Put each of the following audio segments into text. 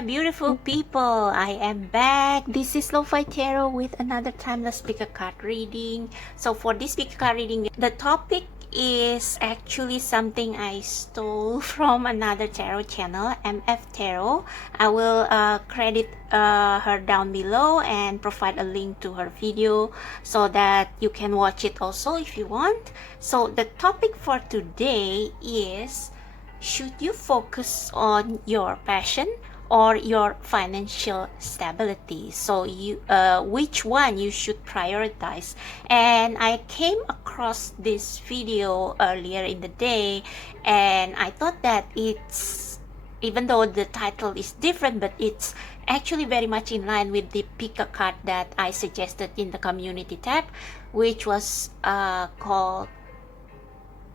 my beautiful people, I am back. This is Lo-Fi Tarot with another timeless pick a card reading. So for this pick a card reading, the topic is actually something I stole from another tarot channel, MF Tarot. I will credit her down below and provide a link to her video so that you can watch it also if you want. So the topic for today is, should you focus on your passion or your financial stability? So which one you should prioritize? And I came across this video earlier in the day, and I thought that it's, even though the title is different, but it's actually very much in line with the pick a card that I suggested in the community tab, which was called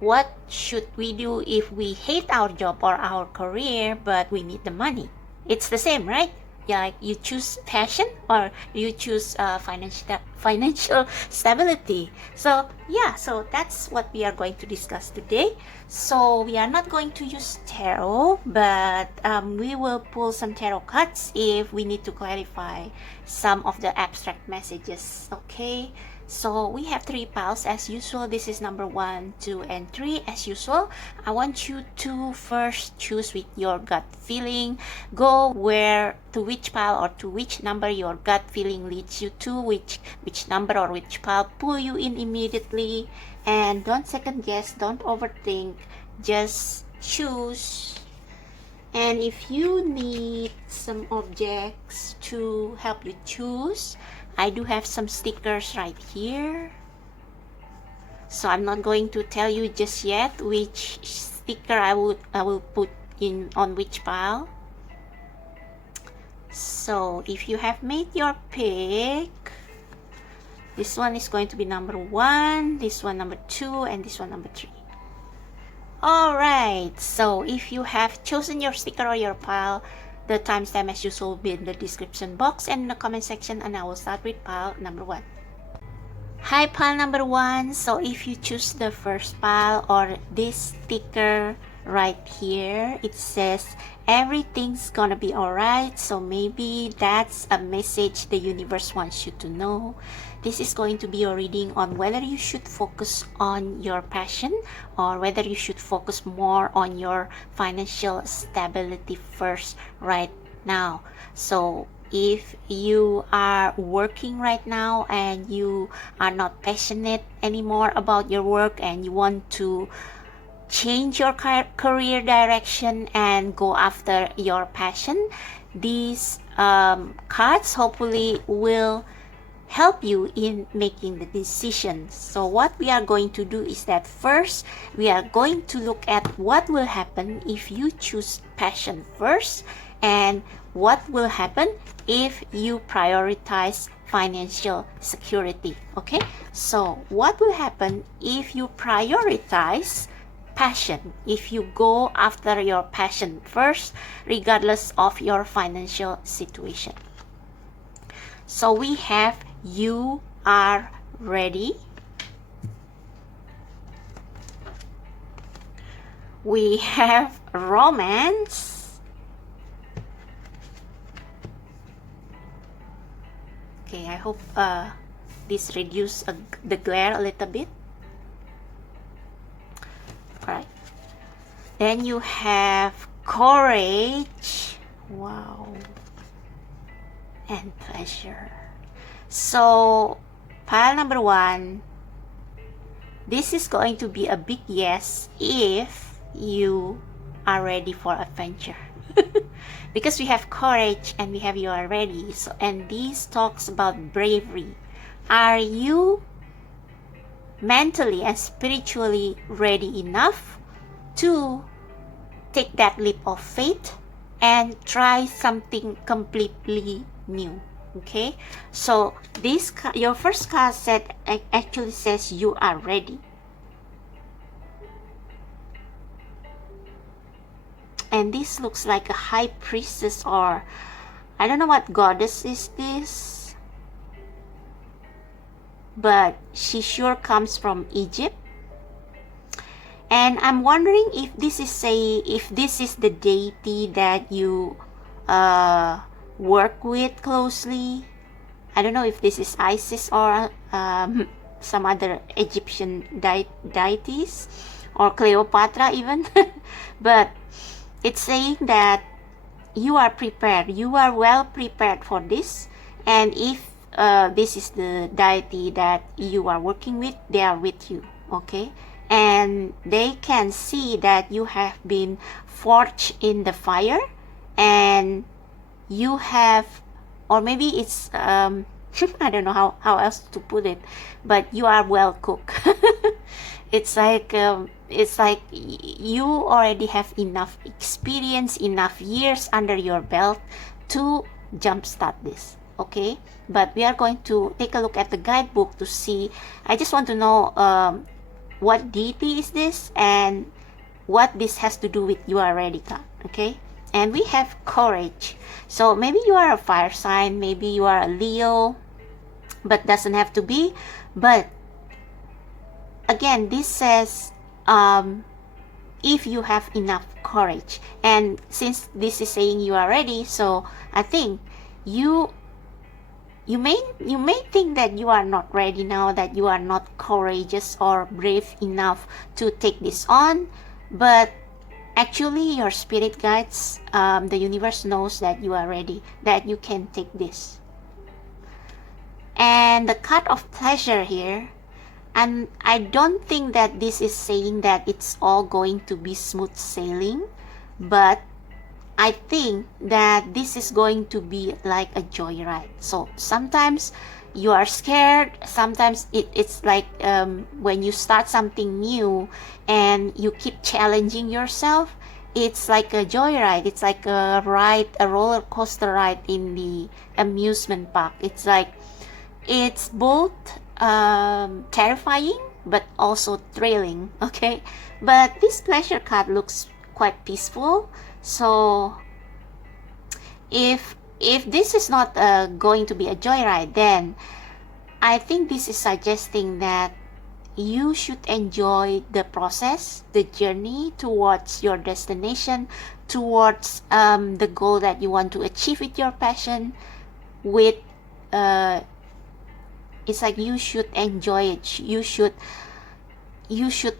"What should we do if we hate our job or our career but we need the money?" It's the same, right? Yeah, like you choose passion or you choose financial stability. So yeah, so that's what we are going to discuss today. So we are not going to use tarot, but we will pull some tarot cards if we need to clarify some of the abstract messages. Okay, so we have 3 piles as usual. This is number 1, 2, and 3 as usual. I want you to first choose with your gut feeling. Go to which pile or to which number your gut feeling leads you to, which number or which pile pull you in immediately. And don't second guess, don't overthink, just choose. And if you need some objects to help you choose, I do have some stickers right here. So I'm not going to tell you just yet which sticker I will put in on which pile. So if you have made your pick, this one is going to be number 1, this one number 2, and this one number 3. Alright, so if you have chosen your sticker or your pile, the timestamp as usual will be in the description box and in the comment section, and I will start with pile number 1. Hi pile number 1. So if you choose the first pile or this sticker right here, it says everything's gonna be alright. So maybe that's a message the universe wants you to know. This is going to be your reading on whether you should focus on your passion or whether you should focus more on your financial stability first right now. So if you are working right now and you are not passionate anymore about your work and you want to change your career direction and go after your passion, these cards hopefully will help you in making the decision. So what we are going to do is that first we are going to look at what will happen if you choose passion first and what will happen if you prioritize financial security. Okay, so what will happen if you prioritize passion, if you go after your passion first regardless of your financial situation? So we have you are ready, we have romance, okay, I hope this reduce the glare a little bit. Alright, then you have courage, wow, and pleasure. So pile number 1, this is going to be a big yes if you are ready for adventure. Because we have courage and we have you are ready. So, and this talks about bravery. Are you mentally and spiritually ready enough to take that leap of faith and try something completely new? Okay, so this your first card set actually says you are ready, and this looks like a high priestess, or I don't know what goddess is this, but she sure comes from Egypt. And I'm wondering if this is the deity that you work with closely. I don't know if this is Isis or some other Egyptian deities, or Cleopatra even. But it's saying that you are prepared, you are well prepared for this. And if this is the deity that you are working with, they are with you, okay? And they can see that you have been forged in the fire, and you have, or maybe it's I don't know how else to put it, but you are well cooked. It's like you already have enough experience, enough years under your belt to jumpstart this, okay? But we are going to take a look at the guidebook to see. I just want to know what deity is this and what this has to do with you are ready card, okay? And we have courage. So maybe you are a fire sign, maybe you are a Leo, but doesn't have to be. But again, this says if you have enough courage. And since this is saying you are ready, so I think you may think that you are not ready now, that you are not courageous or brave enough to take this on. But actually, your spirit guides, the universe knows that you are ready, that you can take this. And the card of pleasure here, and I don't think that this is saying that it's all going to be smooth sailing, but I think that this is going to be like a joyride. So sometimes you are scared, sometimes it's like when you start something new and you keep challenging yourself, it's like a joyride. It's like a ride, a roller coaster ride in the amusement park. It's like, it's both terrifying but also thrilling, okay? But this pleasure card looks quite peaceful. So if this is not going to be a joyride, then I think this is suggesting that you should enjoy the process, the journey towards your destination, towards the goal that you want to achieve with your passion. With it's like you should enjoy it. You should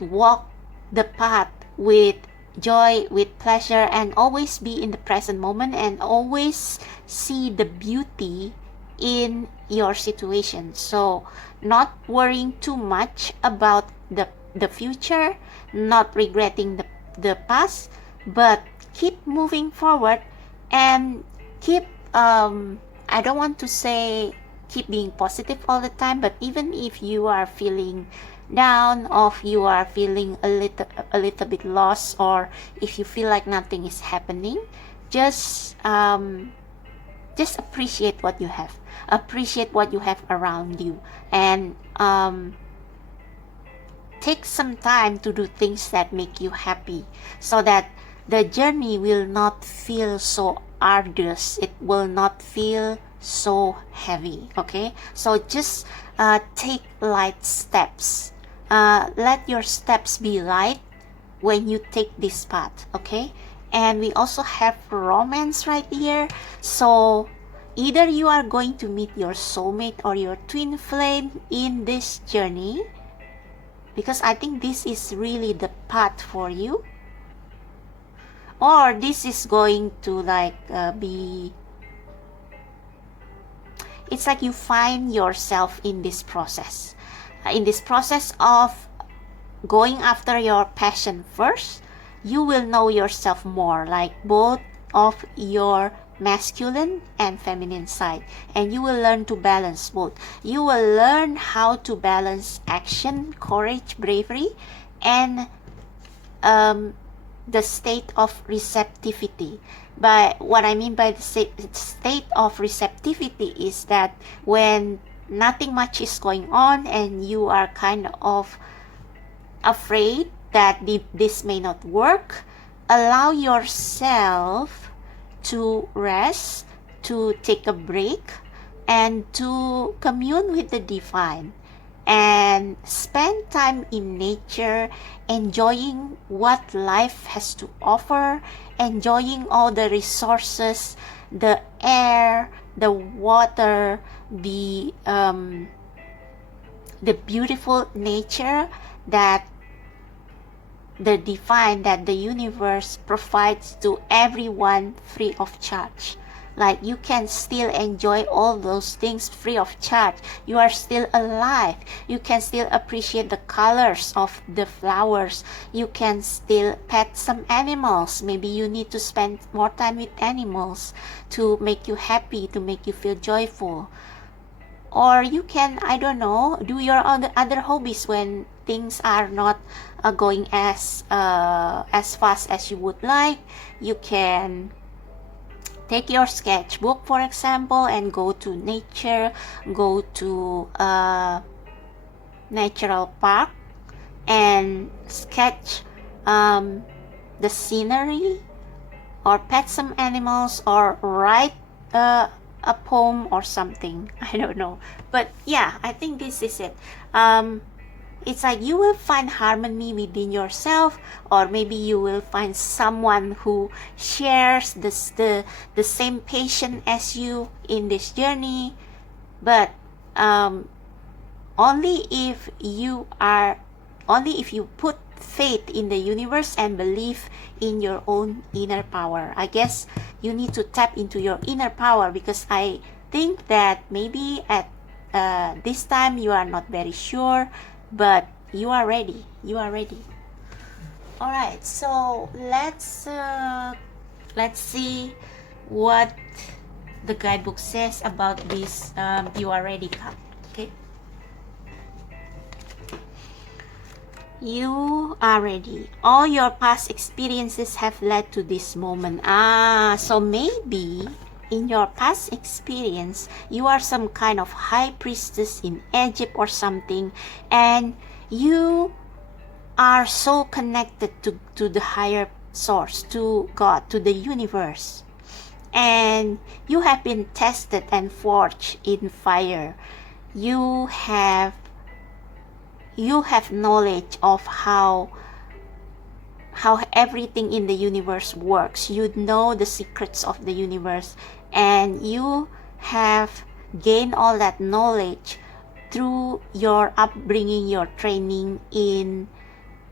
walk the path with joy, with pleasure, and always be in the present moment, and always see the beauty in your situation. So not worrying too much about the future, not regretting the past, but keep moving forward and keep I don't want to say keep being positive all the time, but even if you are feeling down, or if you are feeling a little bit lost, or if you feel like nothing is happening, just appreciate what you have. Appreciate what you have around you, and take some time to do things that make you happy, so that the journey will not feel so arduous. It will not feel so heavy, okay? So just take light steps. Let your steps be light when you take this path, okay? And we also have romance right here. So either you are going to meet your soulmate or your twin flame in this journey, because I think this is really the path for you, or this is going to like be, it's like you find yourself in this process of going after your passion first. You will know yourself more, like both of your masculine and feminine side, and you will learn to balance both. You will learn how to balance action, courage, bravery, and the state of receptivity. But what I mean by the state of receptivity is that when nothing much is going on and you are kind of afraid that this may not work, allow yourself to rest, to take a break, and to commune with the divine. and spend time in nature, enjoying what life has to offer, enjoying all the resources, the air, the water, the beautiful nature that the divine, that the universe provides to everyone free of charge. Like, you can still enjoy all those things free of charge. You are still alive. You can still appreciate the colors of the flowers. You can still pet some animals. Maybe you need to spend more time with animals to make you happy, to make you feel joyful. Or you can, I don't know, do your other hobbies when things are not going as fast as you would like. You can take your sketchbook, for example, and go to nature, go to a natural park and sketch the scenery, or pet some animals, or write a poem or something. I don't know, but yeah, I think this is it. It's like you will find harmony within yourself, or maybe you will find someone who shares the same passion as you in this journey. But only if you put faith in the universe and believe in your own inner power. I guess you need to tap into your inner power, because I think that maybe at this time you are not very sure, but you are ready. All right, so let's see what the guidebook says about this you are ready card. Okay, you are ready. All your past experiences have led to this moment. So maybe in your past experience, you are some kind of high priestess in Egypt or something, and you are so connected to the higher source, to God, to the universe, and you have been tested and forged in fire. You have knowledge of how everything in the universe works. You know the secrets of the universe, and you have gained all that knowledge through your upbringing, your training in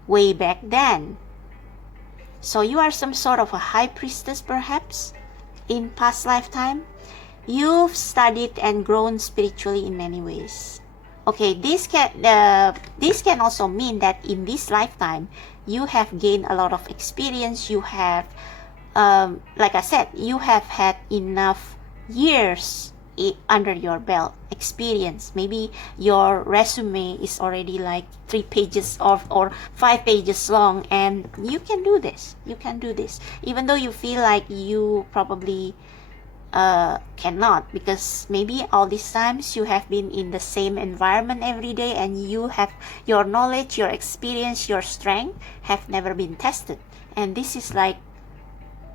way back then. So you are some sort of a high priestess, perhaps, in past lifetime. You've studied and grown spiritually in many ways. Okay, this can also mean that in this lifetime you have gained a lot of experience. You have, like I said, you have had enough years under your belt, experience. Maybe your resume is already like 3 pages or 5 pages long, and you can do this. Even though you feel like you probably cannot, because maybe all these times you have been in the same environment every day, and you have your knowledge, your experience, your strength have never been tested. And this is like,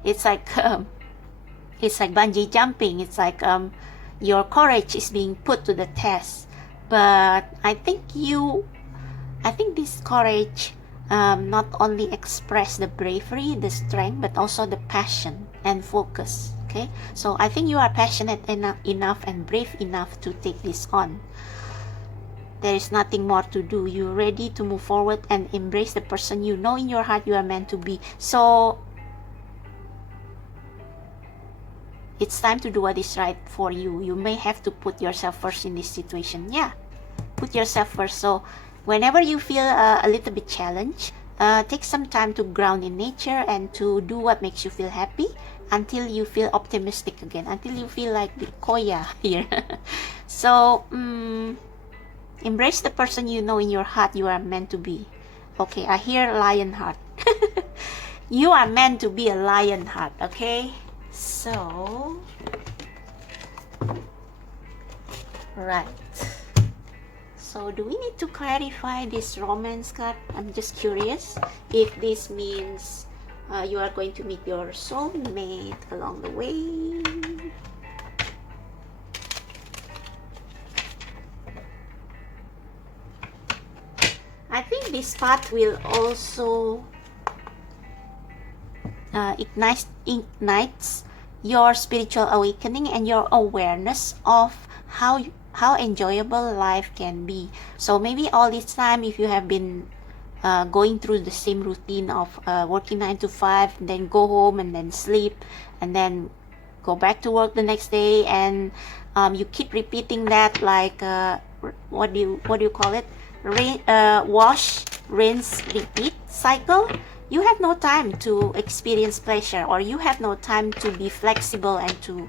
it's like bungee jumping. It's like your courage is being put to the test. But I think this courage not only express the bravery, the strength, but also the passion and focus. Okay, so I think you are passionate enough and brave enough to take this on. There is nothing more to do. You're ready to move forward and embrace the person you know in your heart you are meant to be. So it's time to do what is right for you. You may have to put yourself first in this situation. Yeah, put yourself first. So whenever you feel a little bit challenged, take some time to ground in nature and to do what makes you feel happy, until you feel optimistic again, until you feel like the Koya here. So embrace the person you know in your heart you are meant to be. Okay, I hear lion heart. You are meant to be a lion heart. Okay, so right, so do we need to clarify this romance card? I'm just curious if this means you are going to meet your soulmate along the way. this path will also ignites your spiritual awakening and your awareness of how enjoyable life can be. So maybe all this time, if you have been going through the same routine of working 9 to 5, and then go home and then sleep, and then go back to work the next day, and you keep repeating that, like what do you call it, wash, rinse, repeat cycle, you have no time to experience pleasure, or you have no time to be flexible and to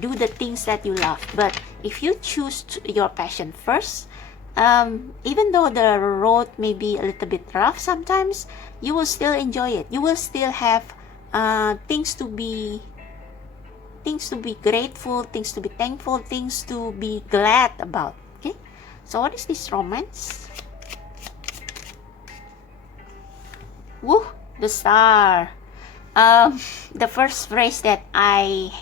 do the things that you love. But if you choose your passion first, even though the road may be a little bit rough sometimes, you will still enjoy it. You will still have things to be grateful, things to be thankful, things to be glad about. Okay, so what is this romance? Woo, the star. The first phrase that I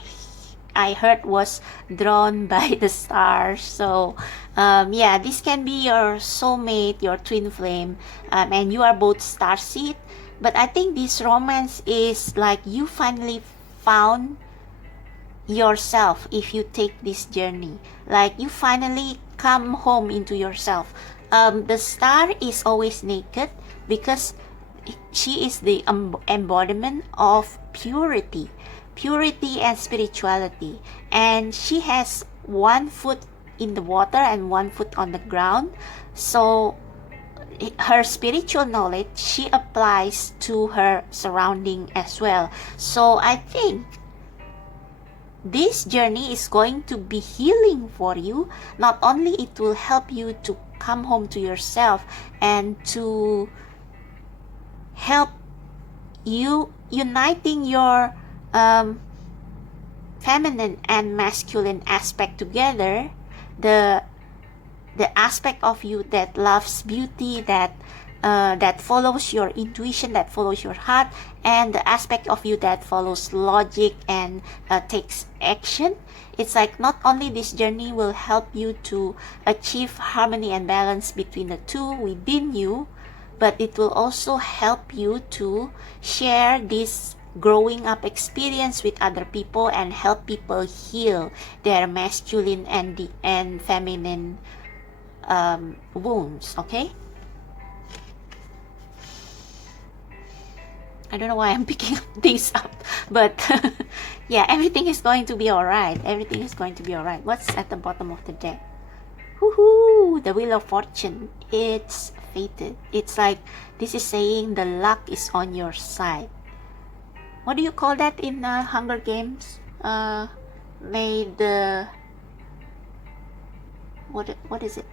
heard was drawn by the stars. So yeah, this can be your soulmate, your twin flame, and you are both starseed. But I think this romance is like you finally found yourself if you take this journey. Like you finally come home into yourself. The star is always naked because she is the embodiment of purity and spirituality, and she has one foot in the water and one foot on the ground. So her spiritual knowledge she applies to her surrounding as well. So I think this journey is going to be healing for you. Not only it will help you to come home to yourself and to help you uniting your feminine and masculine aspect together, the aspect of you that loves beauty, that follows your intuition, that follows your heart, and the aspect of you that follows logic and takes action. It's like not only this journey will help you to achieve harmony and balance between the two within you, but it will also help you to share this growing up experience with other people and help people heal their masculine and feminine wounds. Okay, I don't know why I'm picking things up, but yeah, everything is going to be alright. Everything is going to be alright. What's at the bottom of the deck? Woohoo! The Wheel of Fortune. It's fated. It's like this is saying the luck is on your side. What do you call that in Hunger Games? May the what is it?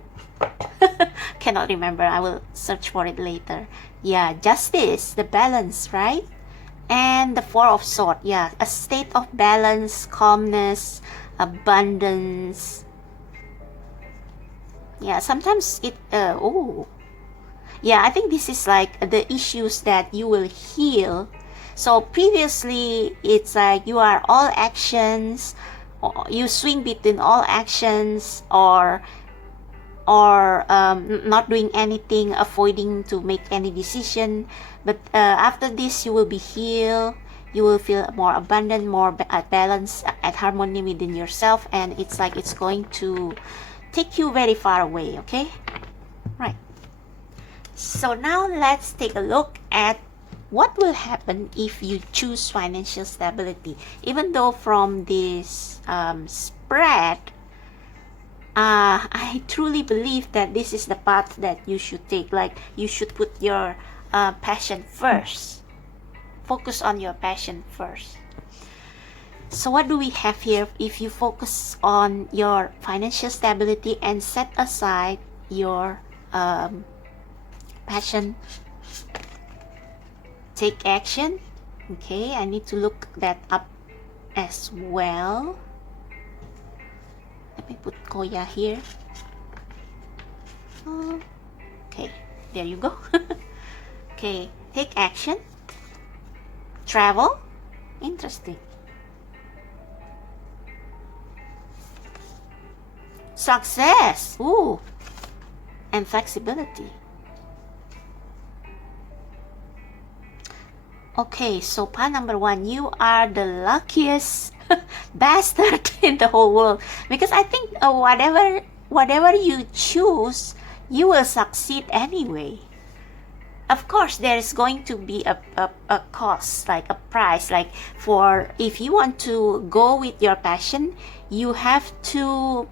Cannot remember. I will search for it later. Yeah, justice, the balance, right? And the Four of Swords. Yeah, a state of balance, calmness, abundance. Yeah, sometimes it yeah, I think this is like the issues that you will heal. So previously it's like you are all actions, or you swing between all actions, or not doing anything, avoiding to make any decision. But after this you will be healed. You will feel more abundant, more at balance, at harmony within yourself, and it's like it's going to take you very far away. Okay, right. So now let's take a look at what will happen if you choose financial stability. Even though from this spread, I truly believe that this is the path that you should take. Like you should put your passion first. Focus on your passion first. So what do we have here? If you focus on your financial stability and set aside your passion, take action. Okay, I need to look that up as well. Let me put Koya here. Okay, there you go. Okay, take action. Travel. Interesting. Success. Ooh. And flexibility. Okay, so pile number 1, you are the luckiest bastard in the whole world, because I think whatever you choose, you will succeed anyway. Of course, there is going to be a cost, like a price, like for if you want to go with your passion, you have to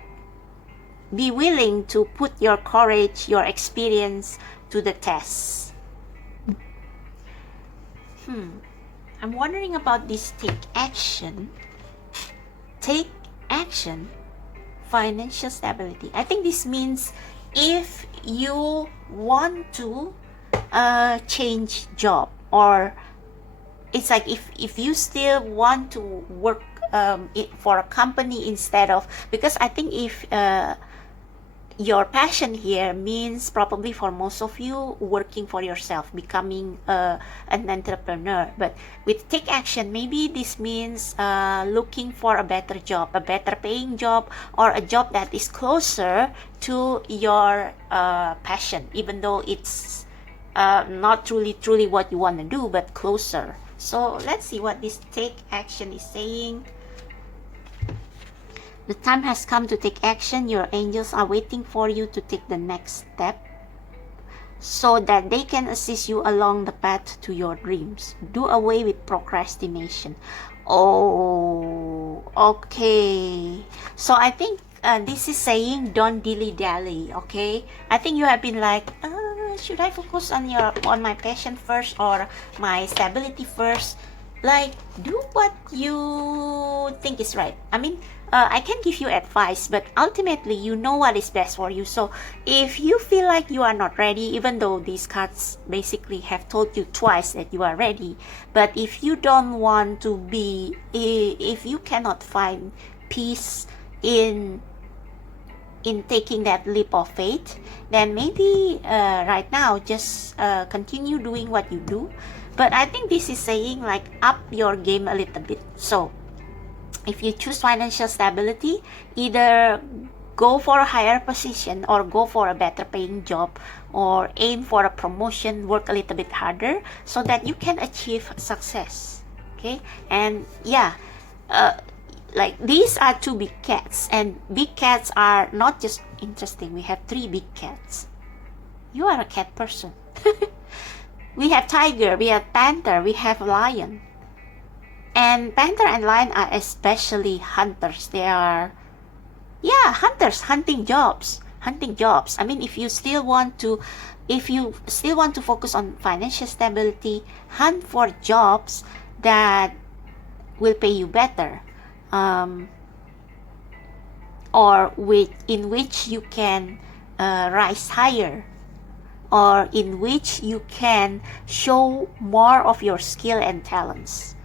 be willing to put your courage, your experience to the test. I'm wondering about this take action. Take action, financial stability. I think this means if you want to change job, or it's like if you still want to work for a company instead of, because I think if your passion here means probably for most of you working for yourself, becoming an entrepreneur. But with take action, maybe this means looking for a better job, a better paying job, or a job that is closer to your passion, even though it's not truly what you want to do, but closer. So let's see what this take action is saying. The time has come to take action. Your angels are waiting for you to take the next step so that they can assist you along the path to your dreams. Do away with procrastination. Oh, okay. So I think this is saying don't dilly-dally, okay? I think you have been like, should I focus on my passion first or my stability first? Like, do what you think is right. I mean, I can give you advice, but ultimately you know what is best for you. So if you feel like you are not ready, even though these cards basically have told you twice that you are ready, but if you don't want to be, if you cannot find peace in taking that leap of faith, then maybe right now just continue doing what you do. But I think this is saying like up your game a little bit. So if you choose financial stability, either go for a higher position or go for a better paying job, or aim for a promotion, work a little bit harder so that you can achieve success. Okay, and yeah, like these are 2 big cats, and big cats are not just interesting. We have 3 big cats. You are a cat person. We have tiger, we have panther, we have lion. And panther and lion are especially hunters. They are, hunters, hunting jobs. I mean, if you still want to focus on financial stability, hunt for jobs that will pay you better, or in which you can rise higher, or in which you can show more of your skill and talents.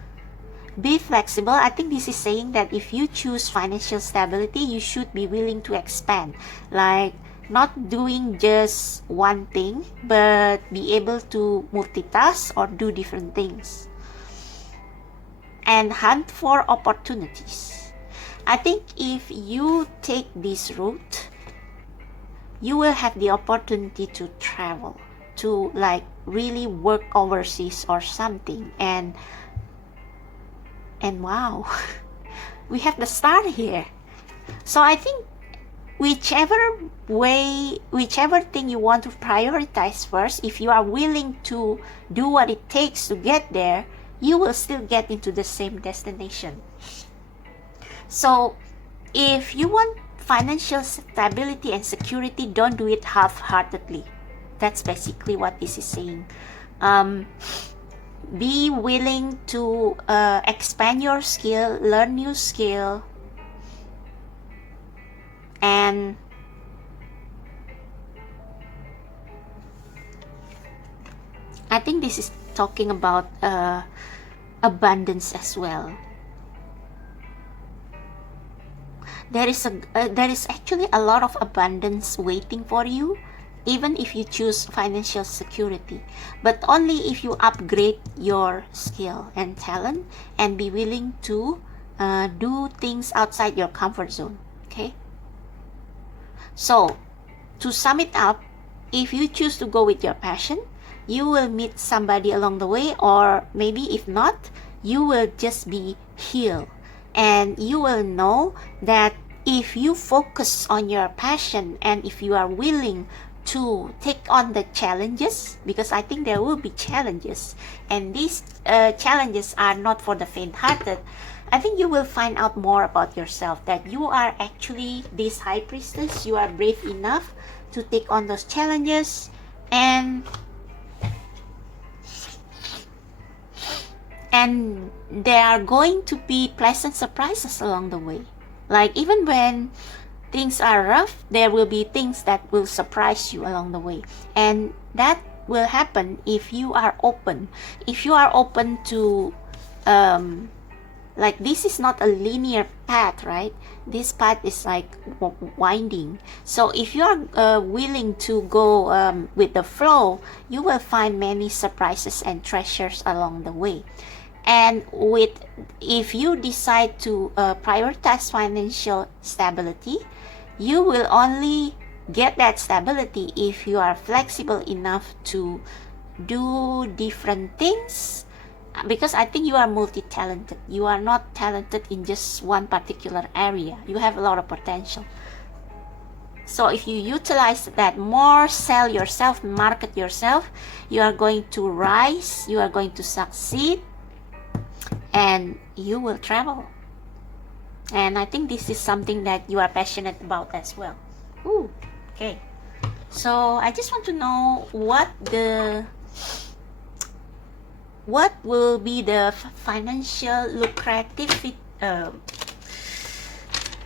Be flexible. I think this is saying that if you choose financial stability, you should be willing to expand, like not doing just one thing, but be able to multitask or do different things, and hunt for opportunities. I think if you take this route, you will have the opportunity to travel, to like really work overseas or something, and wow, we have the star here. So I think whichever thing you want to prioritize first, if you are willing to do what it takes to get there, you will still get into the same destination. So if you want financial stability and security, don't do it half-heartedly. That's basically what this is saying. Be willing to expand your skill, learn new skill, and I think this is talking about abundance as well. There is actually a lot of abundance waiting for you, even if you choose financial security, but only if you upgrade your skill and talent and be willing to do things outside your comfort zone. Okay, so to sum it up, if you choose to go with your passion, you will meet somebody along the way, or maybe if not, you will just be healed. And you will know that if you focus on your passion and if you are willing to take on the challenges, because I think there will be challenges, and these challenges are not for the faint-hearted, I think you will find out more about yourself, that you are actually this high priestess. You are brave enough to take on those challenges, and there are going to be pleasant surprises along the way. Like, even when things are rough, there will be things that will surprise you along the way, and that will happen if you are open. If you are open to like, this is not a linear path, right? This path is like winding. So if you are willing to go with the flow, you will find many surprises and treasures along the way. And if you decide to prioritize financial stability, you will only get that stability if you are flexible enough to do different things. Because I think you are multi-talented. You are not talented in just one particular area. You have a lot of potential. So if you utilize that more, sell yourself, market yourself, you are going to rise, you are going to succeed, and you will travel. And I think this is something that you are passionate about as well. Ooh, okay. So I just want to know what will be the financial lucrative,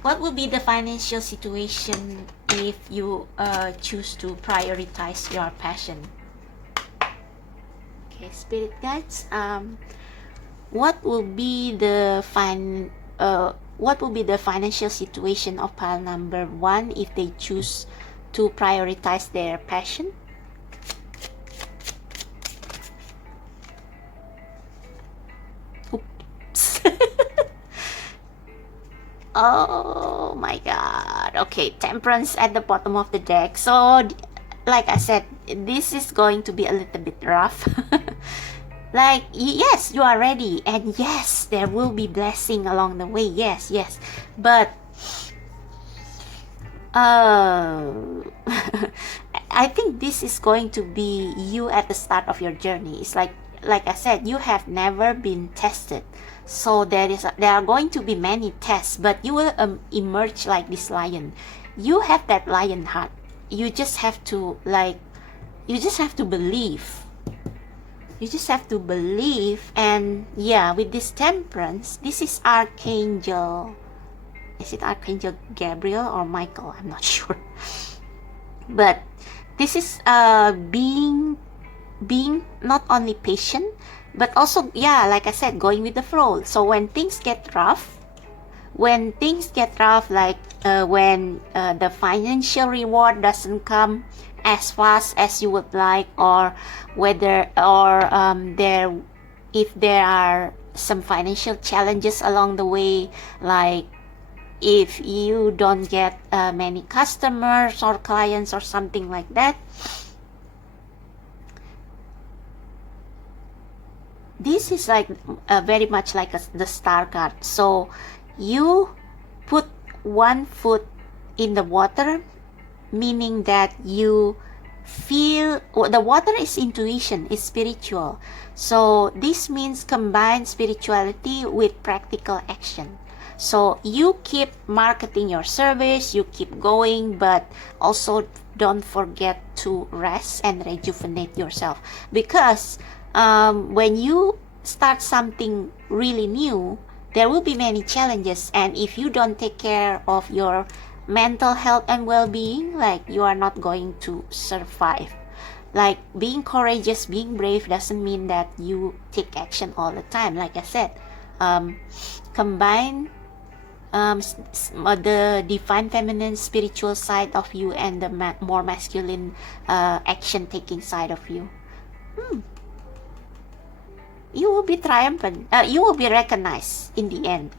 what will be the financial situation if you choose to prioritize your passion? Okay, spirit guides, what will be the financial situation of pile number 1 if they choose to prioritize their passion? Oh my god. Okay, temperance at the bottom of the deck. So like I said, this is going to be a little bit rough. Like, yes, you are ready, and yes, there will be blessing along the way. Yes, but I think this is going to be you at the start of your journey. It's like I said, you have never been tested, so there are going to be many tests, but you will emerge like this lion. You have that lion heart. You just have to believe. You just have to believe. And yeah, with this temperance, this is Archangel. Is it Archangel Gabriel or Michael? I'm not sure. But this is being not only patient, but also, yeah, like I said, going with the flow. So when things get rough, like when the financial reward doesn't come as fast as you would like, or if there are some financial challenges along the way, like if you don't get many customers or clients or something like that, this is like very much like the star card. So you put one foot in the water, meaning that you feel the water is intuition, is spiritual. So this means combine spirituality with practical action. So you keep marketing your service, you keep going, but also don't forget to rest and rejuvenate yourself, because when you start something really new, there will be many challenges, and if you don't take care of your mental health and well-being, like, you are not going to survive. Like, being courageous, being brave doesn't mean that you take action all the time. Like I said, combine the divine feminine spiritual side of you and the more masculine action taking side of you. You will be triumphant. You will be recognized in the end.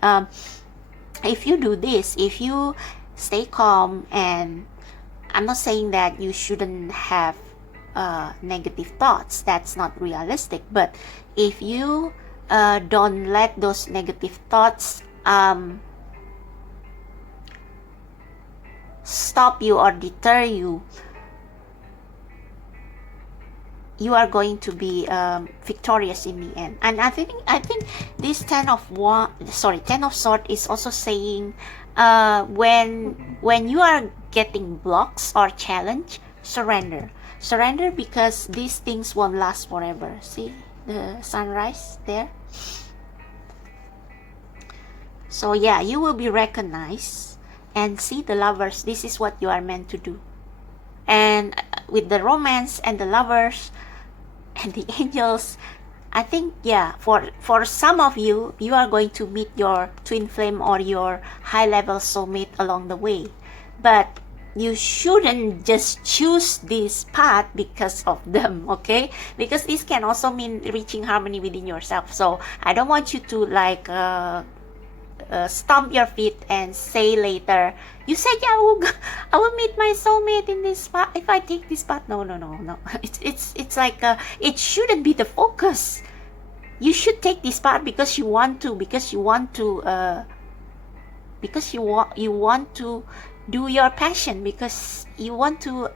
If you do this, if you stay calm, and I'm not saying that you shouldn't have negative thoughts. That's not realistic. But if you don't let those negative thoughts stop you or deter you, you are going to be victorious in the end. And I think this Ten of Swords is also saying when you are getting blocks or challenge, surrender because these things won't last forever. See the sunrise there? So yeah, you will be recognized. And see the Lovers, this is what you are meant to do. And with the Romance and the Lovers and the Angels, I think, yeah, for some of you, you are going to meet your twin flame or your high-level soulmate along the way. But you shouldn't just choose this path because of them, okay? Because this can also mean reaching harmony within yourself. So I don't want you to like stomp your feet and say later, you said, yeah, I will meet my soulmate in this path if I take this path. No. It's like it shouldn't be the focus. You should take this path because you want to, because you want to do your passion, because you want to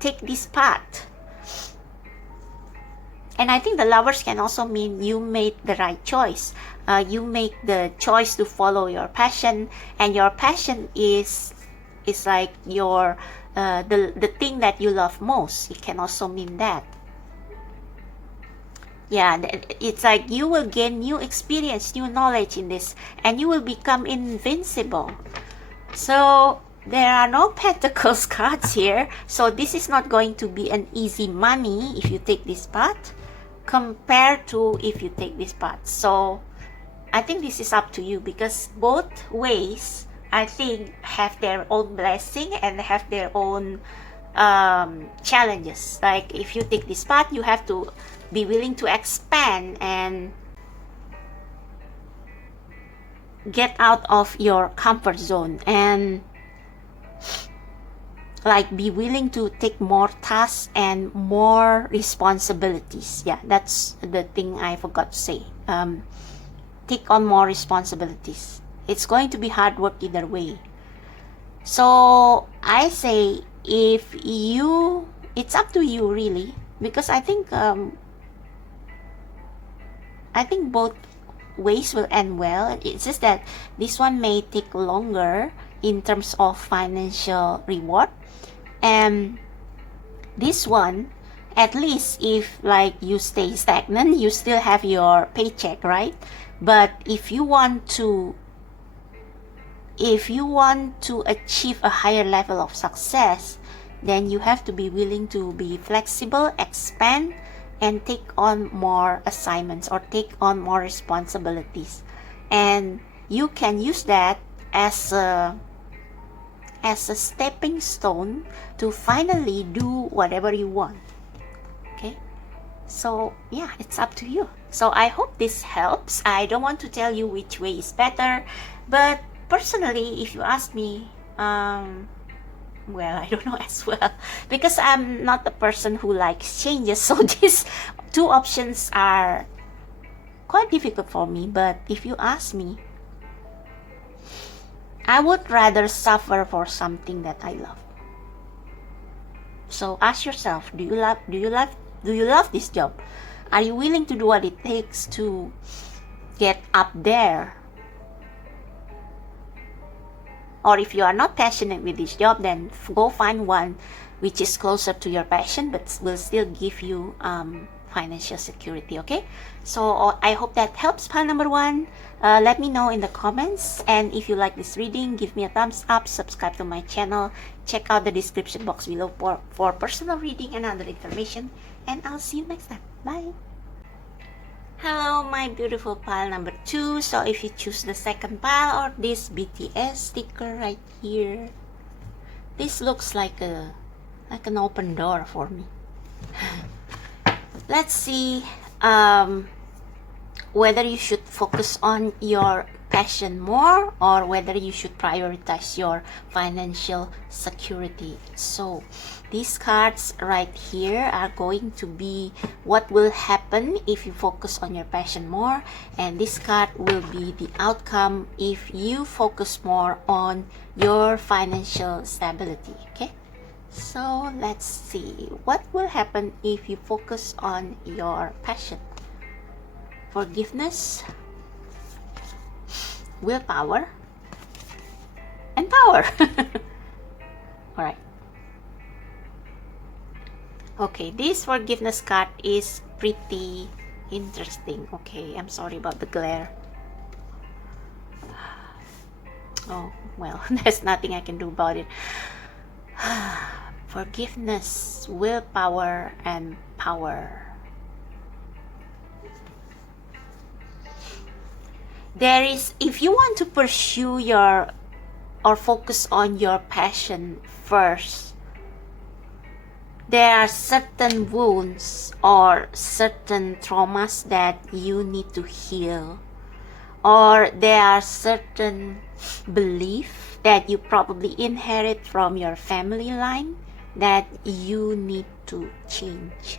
take this path. And I think the Lovers can also mean you made the right choice. You make the choice to follow your passion, and your passion is like your the thing that you love most. It can also mean that. Yeah, it's like you will gain new experience, new knowledge in this, and you will become invincible. So there are no Pentacles cards here, so this is not going to be an easy money if you take this path compared to if you take this path. So I think this is up to you, because both ways I think have their own blessing and have their own challenges. Like if you take this path, you have to be willing to expand and get out of your comfort zone, and like be willing to take more tasks and more responsibilities. Yeah, that's the thing I forgot to say. Take on more responsibilities. It's going to be hard work either way. So I say, if you, it's up to you really, because I think both ways will end well. It's just that this one may take longer in terms of financial reward, and this one, at least if like you stay stagnant, you still have your paycheck, right? But if you want to achieve a higher level of success, then you have to be willing to be flexible, expand, and take on more assignments or take on more responsibilities. And you can use that as a stepping stone to finally do whatever you want. Okay, so yeah, it's up to you. So I hope this helps. I don't want to tell you which way is better, but personally, if you ask me, well, I don't know as well, because I'm not the person who likes changes. So these two options are quite difficult for me. But if you ask me, I would rather suffer for something that I love. So ask yourself, do you love this job? Are you willing to do what it takes to get up there? Or if you are not passionate with this job, then go find one which is closer to your passion but will still give you financial security. Okay, so I hope that helps, pile number one. Let me know in the comments, and if you like this reading, give me a thumbs up, subscribe to my channel, check out the description box below for personal reading and other information, and I'll see you next time. Bye. Hello, my beautiful pile number two. So if you choose the second pile or this BTS sticker right here, this looks like an open door for me. Let's see whether you should focus on your passion more or whether you should prioritize your financial security. So these cards right here are going to be what will happen if you focus on your passion more, and this card will be the outcome if you focus more on your financial stability. Okay, so let's see what will happen if you focus on your passion. Forgiveness, willpower, and power. All right. Okay, this forgiveness card is pretty interesting. Okay, I'm sorry about the glare. Oh, well, there's nothing I can do about it. Forgiveness, willpower, and power. There is, if you want to pursue your or focus on your passion first, there are certain wounds or certain traumas that you need to heal, or there are certain beliefs that you probably inherit from your family line that you need to change.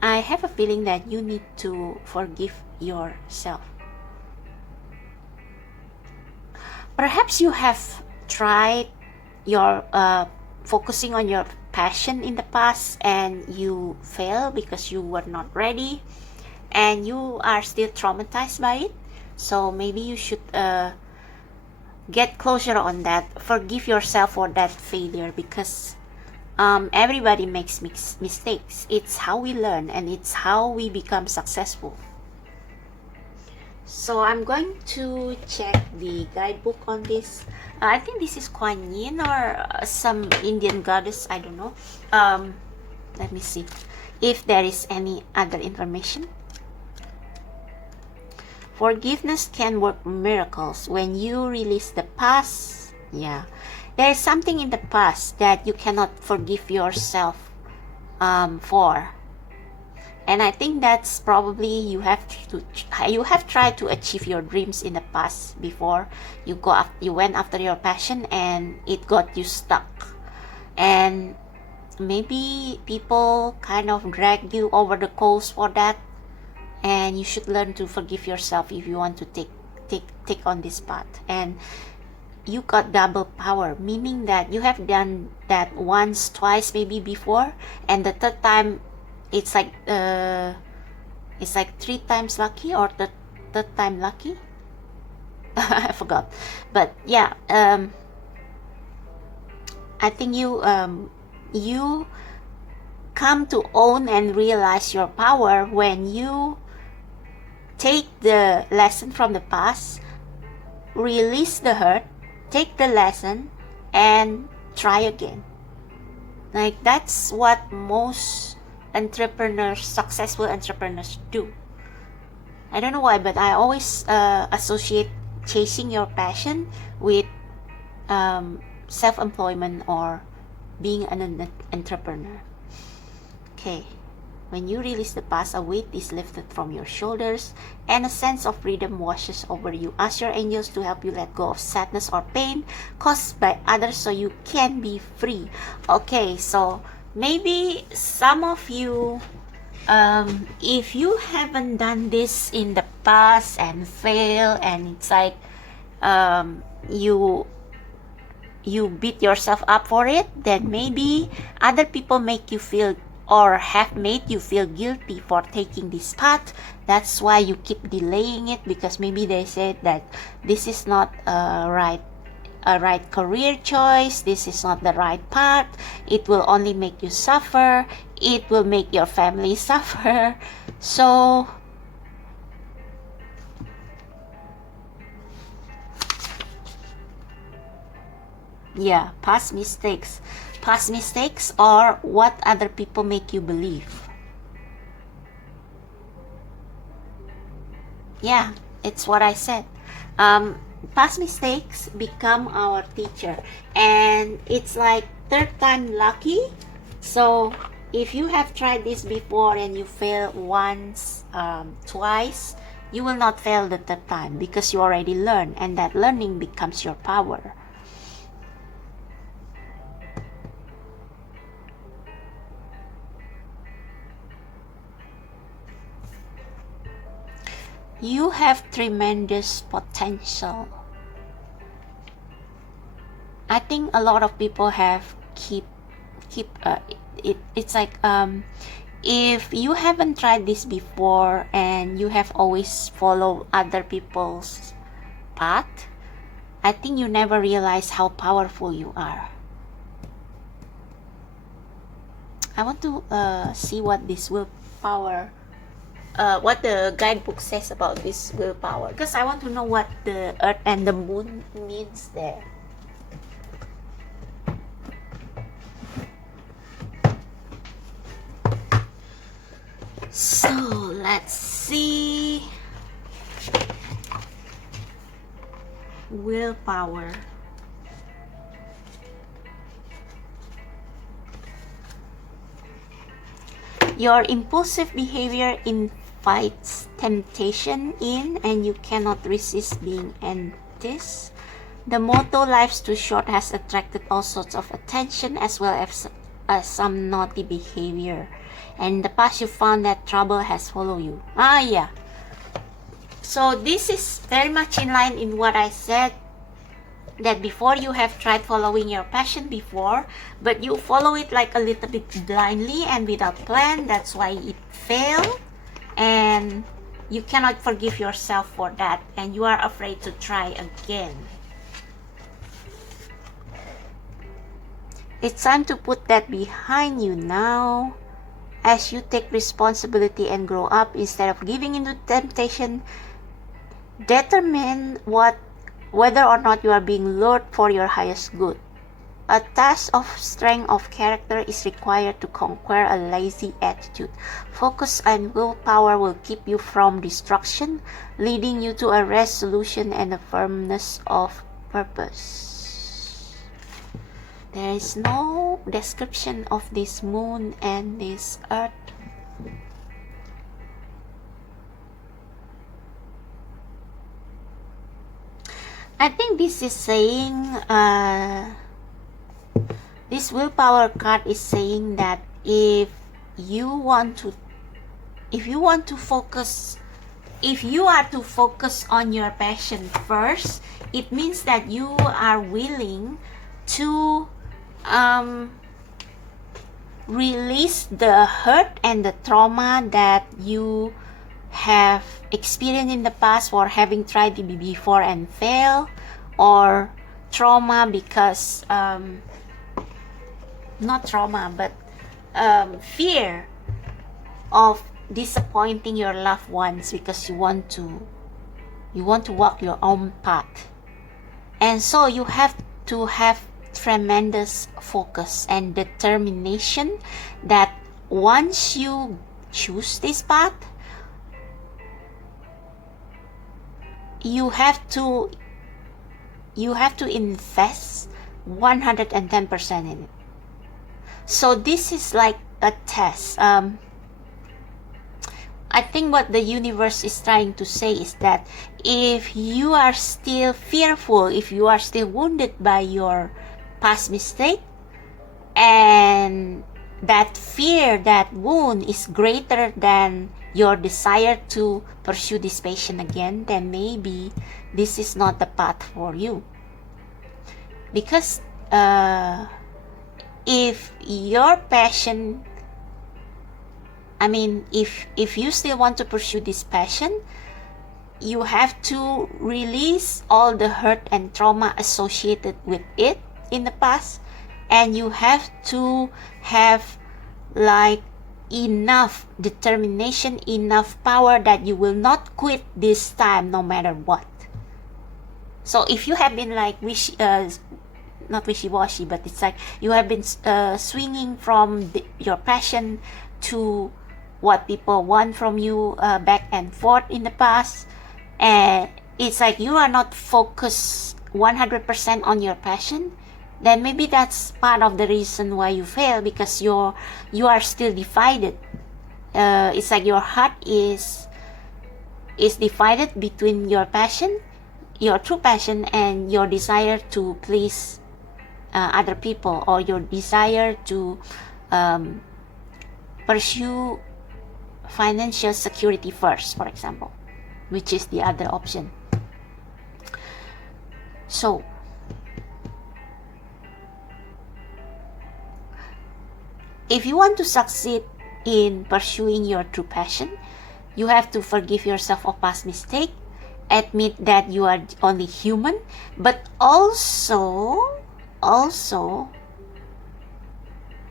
I have a feeling that you need to forgive yourself. Perhaps you have tried your focusing on your passion in the past and you failed because you were not ready and you are still traumatized by it. So maybe you should get closure on that. Forgive yourself for that failure, because everybody makes mistakes. It's how we learn and it's how we become successful. So I'm going to check the guidebook on this. I think this is Kuan Yin or some Indian goddess, I don't know. Let me see if there is any other information. Forgiveness can work miracles when you release the past. Yeah. There is something in the past that you cannot forgive yourself for, and I think that's probably you have tried to achieve your dreams in the past before. You went after your passion and it got you stuck, and maybe people kind of dragged you over the coals for that, and you should learn to forgive yourself if you want to take on this path. And you got double power, meaning that you have done that once, twice, maybe before, and the third time it's like 3 times lucky, or the third time lucky. I forgot, but yeah, I think you come to own and realize your power when you take the lesson from the past, release the hurt, take the lesson, and try again. Like, that's what most entrepreneurs, successful entrepreneurs, do. I don't know why, but I always associate chasing your passion with self-employment or being an entrepreneur. Okay. When you release the past, a weight is lifted from your shoulders and a sense of freedom washes over you. Ask your angels to help you let go of sadness or pain caused by others so you can be free. Okay, so maybe some of you, if you haven't done this in the past and fail, and it's like you beat yourself up for it, then maybe other people make you feel or have made you feel guilty for taking this path. That's why you keep delaying it, because maybe they said that this is not a right career choice, this is not the right path, it will only make you suffer, it will make your family suffer. So yeah, past mistakes or what other people make you believe. Yeah, it's what I said. Past mistakes become our teacher, and it's like third time lucky. So if you have tried this before and you fail once, twice, you will not fail the third time because you already learned, and that learning becomes your power. You have tremendous potential. I think a lot of people have it's like if you haven't tried this before and you have always followed other people's path, I think you never realize how powerful you are. I want to see what this willpower, what the guidebook says about this willpower, because I want to know what the earth and the moon means there. So let's see. Willpower. Your impulsive behavior invites temptation in, and you cannot resist being enticed. The motto "Life's too short" has attracted all sorts of attention as well as some naughty behavior. And in the past, you found that trouble has followed you. Yeah. So this is very much in line in what I said, that before you have tried following your passion before, but you follow it like a little bit blindly and without plan. That's why it failed, and you cannot forgive yourself for that, and you are afraid to try again. It's time to put that behind you now. As you take responsibility and grow up, instead of giving into temptation, determine whether or not you are being lured for your highest good. A task of strength of character is required to conquer a lazy attitude. Focus and willpower will keep you from destruction, leading you to a resolution and a firmness of purpose. There is no description of this moon and this earth. I think this is saying, this willpower card is saying that if you are to focus on your passion first, it means that you are willing to release the hurt and the trauma that you have experienced in the past for having tried it before and failed, or trauma because not trauma but fear of disappointing your loved ones because you want to walk your own path. And so you have to have tremendous focus and determination that once you choose this path, you have to invest 110% in it. So this is like a test. I think what the universe is trying to say is that if you are still fearful, if you are still wounded by your past mistake, and that fear, that wound is greater than your desire to pursue this passion again, then maybe this is not the path for you. Because if your passion, if you still want to pursue this passion, you have to release all the hurt and trauma associated with it in the past, and you have to have like enough determination, enough power that you will not quit this time no matter what. So if you have been like not wishy-washy, but it's like you have been swinging from your passion to what people want from you, back and forth in the past, and it's like you are not focused 100% on your passion, then maybe that's part of the reason why you fail, because you are still divided. It's like your heart is divided between your passion, your true passion, and your desire to please other people, or your desire to pursue financial security first, for example, which is the other option. So if you want to succeed in pursuing your true passion, you have to forgive yourself of past mistake, admit that you are only human, but also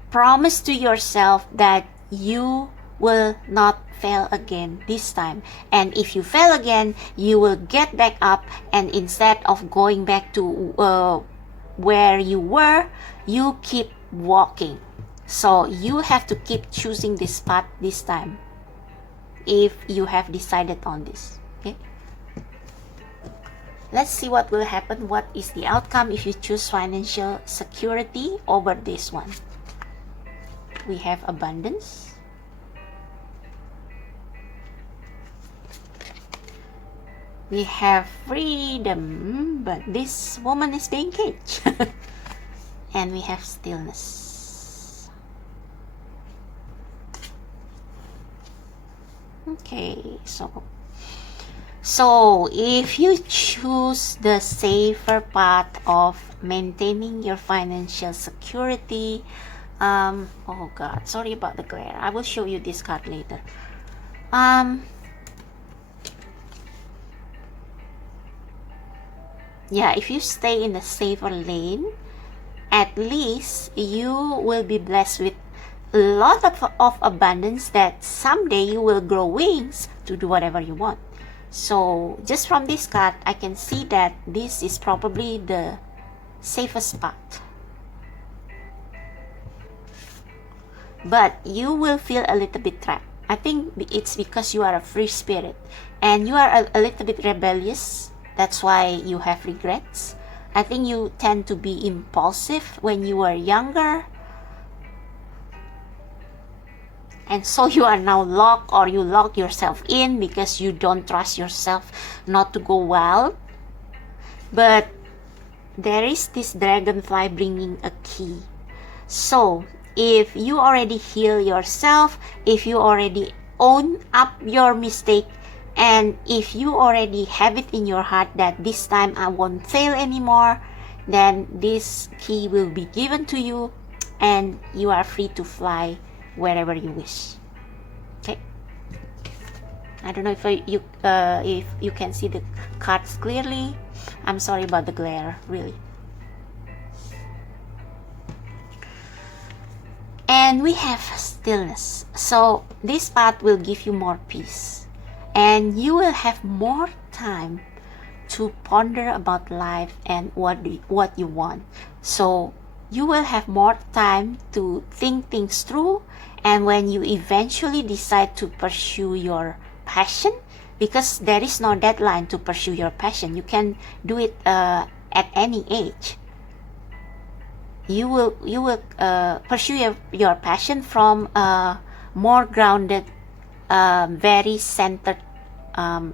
promise to yourself that you will not fail again this time. And if you fail again, you will get back up, and instead of going back to where you were, you keep walking. So you have to keep choosing this path this time, if you have decided on this. Okay, let's see what will happen. What is the outcome if you choose financial security over this one? We have abundance, we have freedom, but this woman is being caged. And we have stillness. Okay, so if you choose the safer path of maintaining your financial security, oh god, sorry about the glare, I will show you this card later. Yeah, if you stay in the safer lane, at least you will be blessed with a lot of abundance, that someday you will grow wings to do whatever you want. So just from this card, I can see that this is probably the safest path. But you will feel a little bit trapped. I think it's because you are a free spirit and you are a little bit rebellious. That's why you have regrets. I think you tend to be impulsive when you were younger, and so you are now locked, or you lock yourself in because you don't trust yourself not to go wild. But there is this dragonfly bringing a key. So if you already heal yourself, if you already own up your mistake, and if you already have it in your heart that this time I won't fail anymore, then this key will be given to you and you are free to fly wherever you wish. Okay, I don't know if you can see the cards clearly. I'm sorry about the glare, really. And we have stillness. So this path will give you more peace, and you will have more time to ponder about life and what you want. So you will have more time to think things through, and when you eventually decide to pursue your passion, because there is no deadline to pursue your passion, you can do it at any age. You will pursue your passion from a more grounded, very centered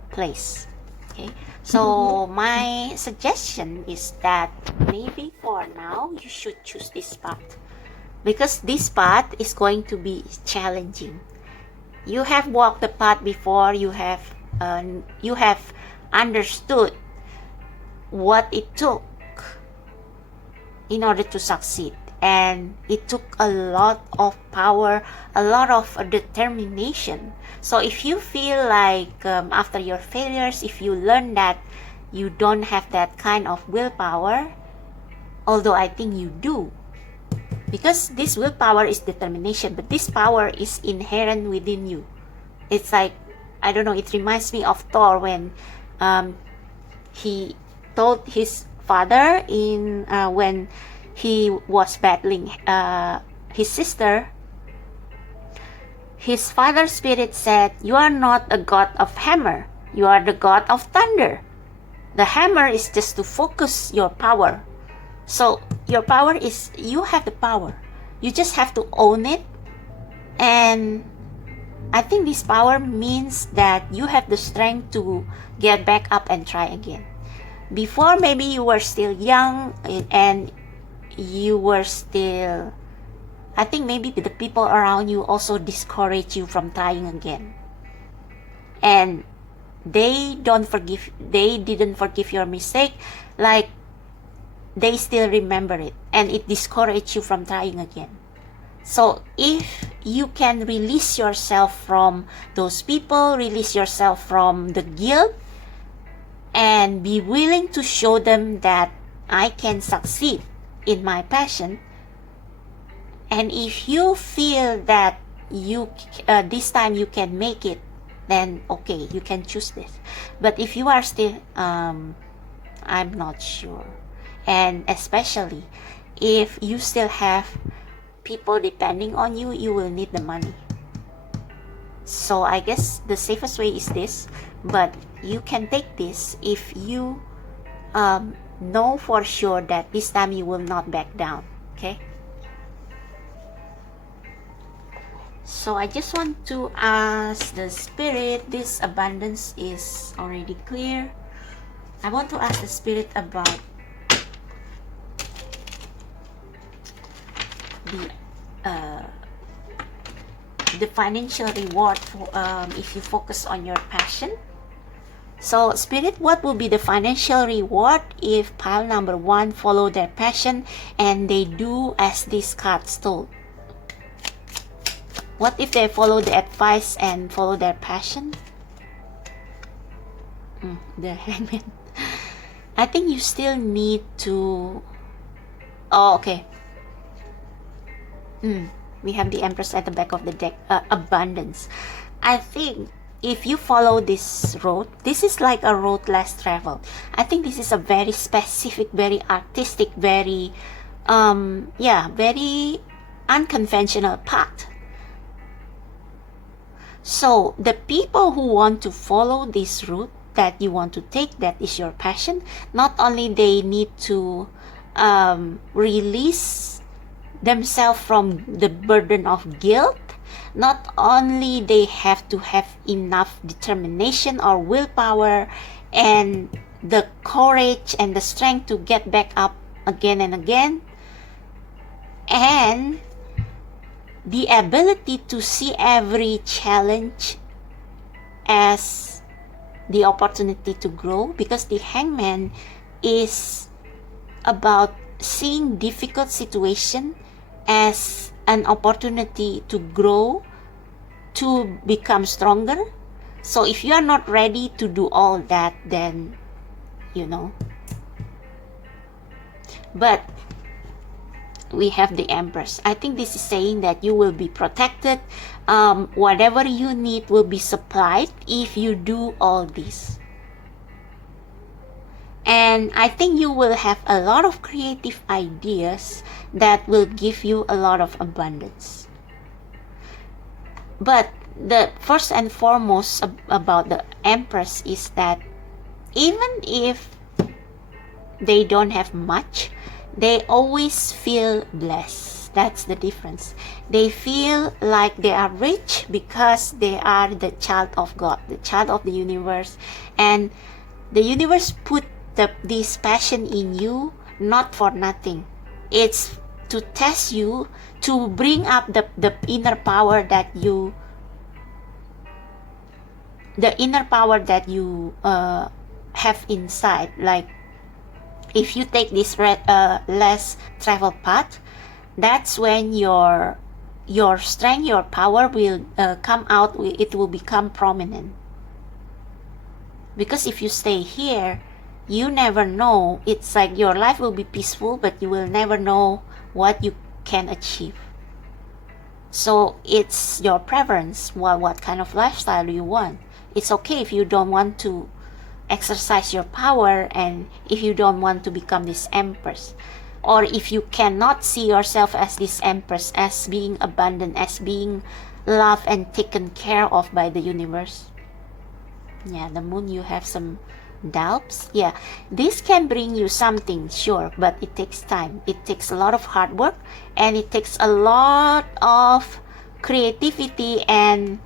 place. Okay, so my suggestion is that maybe for now you should choose this path, because this path is going to be challenging. You have walked the path before. You have understood what it took in order to succeed, and it took a lot of power, a lot of determination. So if you feel like after your failures, if you learn that you don't have that kind of willpower, although I think you do, because this willpower is determination, but this power is inherent within you. It's like, I don't know, it reminds me of Thor when he told his father when he was battling his sister. His father's spirit said, "You are not a god of hammer, you are the god of thunder. The hammer is just to focus your power." So your power is, you have the power. You just have to own it. And I think this power means that you have the strength to get back up and try again. Before, maybe you were still young and you were still, I think maybe the people around you also discourage you from trying again. And they didn't forgive your mistake, like they still remember it, and it discouraged you from trying again. So if you can release yourself from those people, release yourself from the guilt, and be willing to show them that I can succeed in my passion, and if you feel that you this time you can make it, then okay, you can choose this. But if you are still I'm not sure, and especially if you still have people depending on you, you will need the money. So I guess the safest way is this, but you can take this if you know for sure that this time you will not back down. Okay, so I just want to ask the spirit, this abundance is already clear. I want to ask the spirit about the financial reward for if you focus on your passion. So spirit, what will be the financial reward if pile number 1 follow their passion and they do as these cards told? What if they follow the advice and follow their passion? The Hangman. I think you still need to... Oh, okay. We have the Empress at the back of the deck. Abundance. I think if you follow this road, this is like a road less traveled. I think this is a very specific, very artistic, very very unconventional path. So the people who want to follow this route that you want to take, that is your passion, not only they need to release themselves from the burden of guilt, not only they have to have enough determination or willpower and the courage and the strength to get back up again and again, and the ability to see every challenge as the opportunity to grow, because the Hangman is about seeing difficult situation as an opportunity to grow, to become stronger. So if you are not ready to do all that, then but we have the Empress. I think this is saying that you will be protected. Whatever you need will be supplied if you do all this. And I think you will have a lot of creative ideas that will give you a lot of abundance. But the first and foremost about the Empress is that even if they don't have much, they always feel blessed. That's the difference. They feel like they are rich because they are the child of God, the child of the universe. And the universe put this passion in you not for nothing. It's to test you, to bring up the inner power that you have inside. Like if you take this less traveled path, that's when your strength, your power will come out. It will become prominent. Because if you stay here, you never know. It's like your life will be peaceful, but you will never know what you can achieve. So it's your preference. What kind of lifestyle do you want? It's okay if you don't want to exercise your power, and if you don't want to become this Empress, or if you cannot see yourself as this Empress, as being abundant, as being loved and taken care of by the universe. Yeah, the Moon, you have some doubts. Yeah, this can bring you something, sure, but it takes time. It takes a lot of hard work, and it takes a lot of creativity. And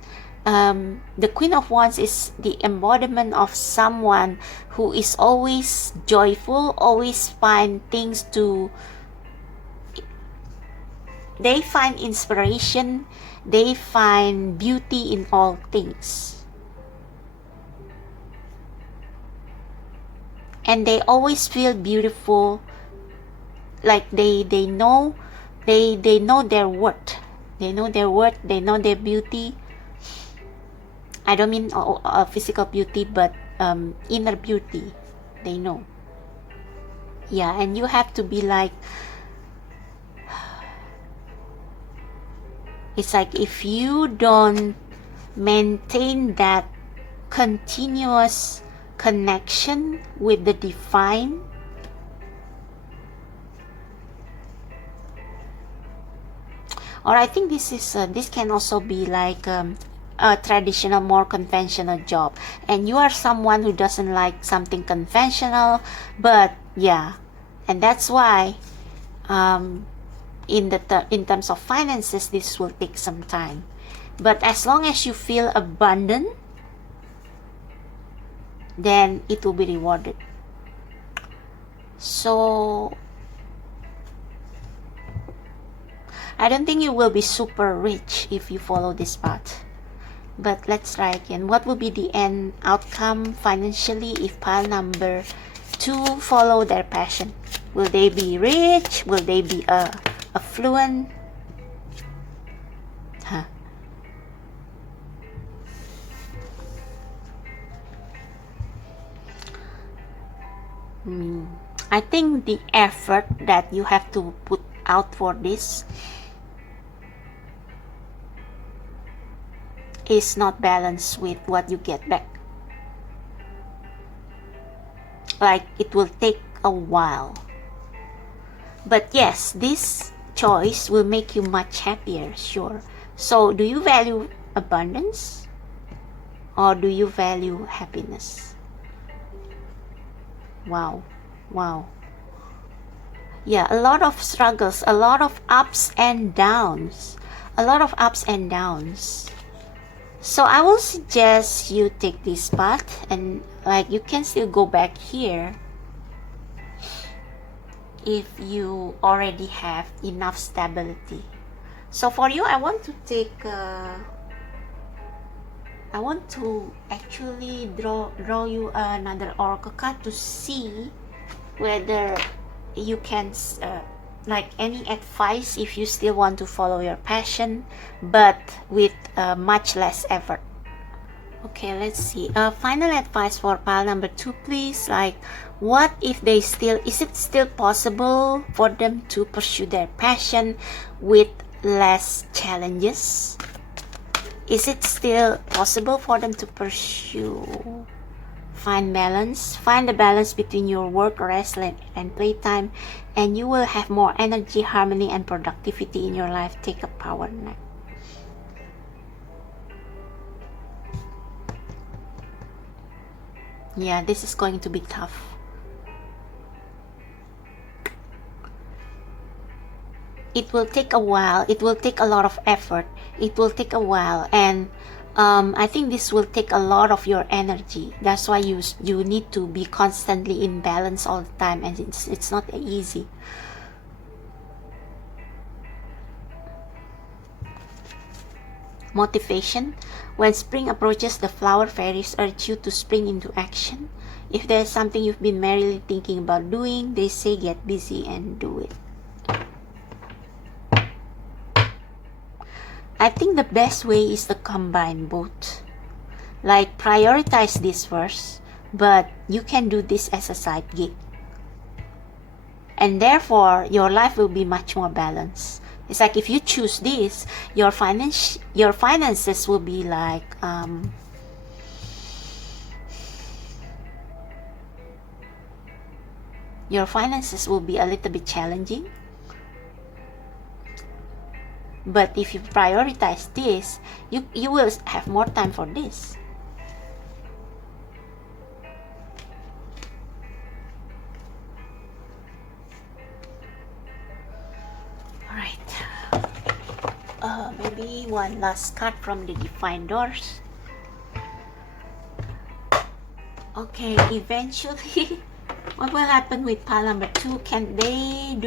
the Queen of Wands is the embodiment of someone who is always joyful, always find things to, they find inspiration, they find beauty in all things. And they always feel beautiful, like they know they know their worth. They know their worth, they know their beauty. I don't mean physical beauty, but inner beauty. They know. Yeah, and you have to be like, it's like if you don't maintain that continuous connection with the divine, or I think this is this can also be like a traditional, more conventional job, and you are someone who doesn't like something conventional. But yeah, and that's why in terms of finances, this will take some time. But as long as you feel abundant, then it will be rewarded. So I don't think you will be super rich if you follow this path. But let's try again. What will be the end outcome financially if pile number 2 follow their passion? Will they be rich? Will they be affluent? Huh. I think the effort that you have to put out for this is not balanced with what you get back. Like, it will take a while. But yes, this choice will make you much happier, sure. So do you value abundance, or do you value happiness? Wow. Yeah, a lot of struggles, a lot of ups and downs. So I will suggest you take this path, and like you can still go back here if you already have enough stability. So for you, I want to take I want to actually draw you another oracle card to see whether you can like any advice if you still want to follow your passion, but with much less effort. Okay, let's see. Final advice for pile number 2, please. Like, what if they still, is it still possible for them to pursue their passion with less challenges? Is it still possible for them to pursue? Find balance. Find the balance between your work, rest, and playtime, and you will have more energy, harmony, and productivity in your life. Take a power nap. Yeah, this is going to be tough. It will take a while. It will take a lot of effort. It will take a while, and I think this will take a lot of your energy. That's why you need to be constantly in balance all the time, and it's not easy. Motivation. When spring approaches, the flower fairies urge you to spring into action. If there's something you've been merrily thinking about doing, they say get busy and do it. I think the best way is to combine both. Like, prioritize this first, but you can do this as a side gig. And therefore, your life will be much more balanced. It's like if you choose this, your finances will be like your finances will be a little bit challenging. But if you prioritize this, you will have more time for this. maybe one last card from the Divine Doors. Okay, eventually, what will happen with pile number 2? Can they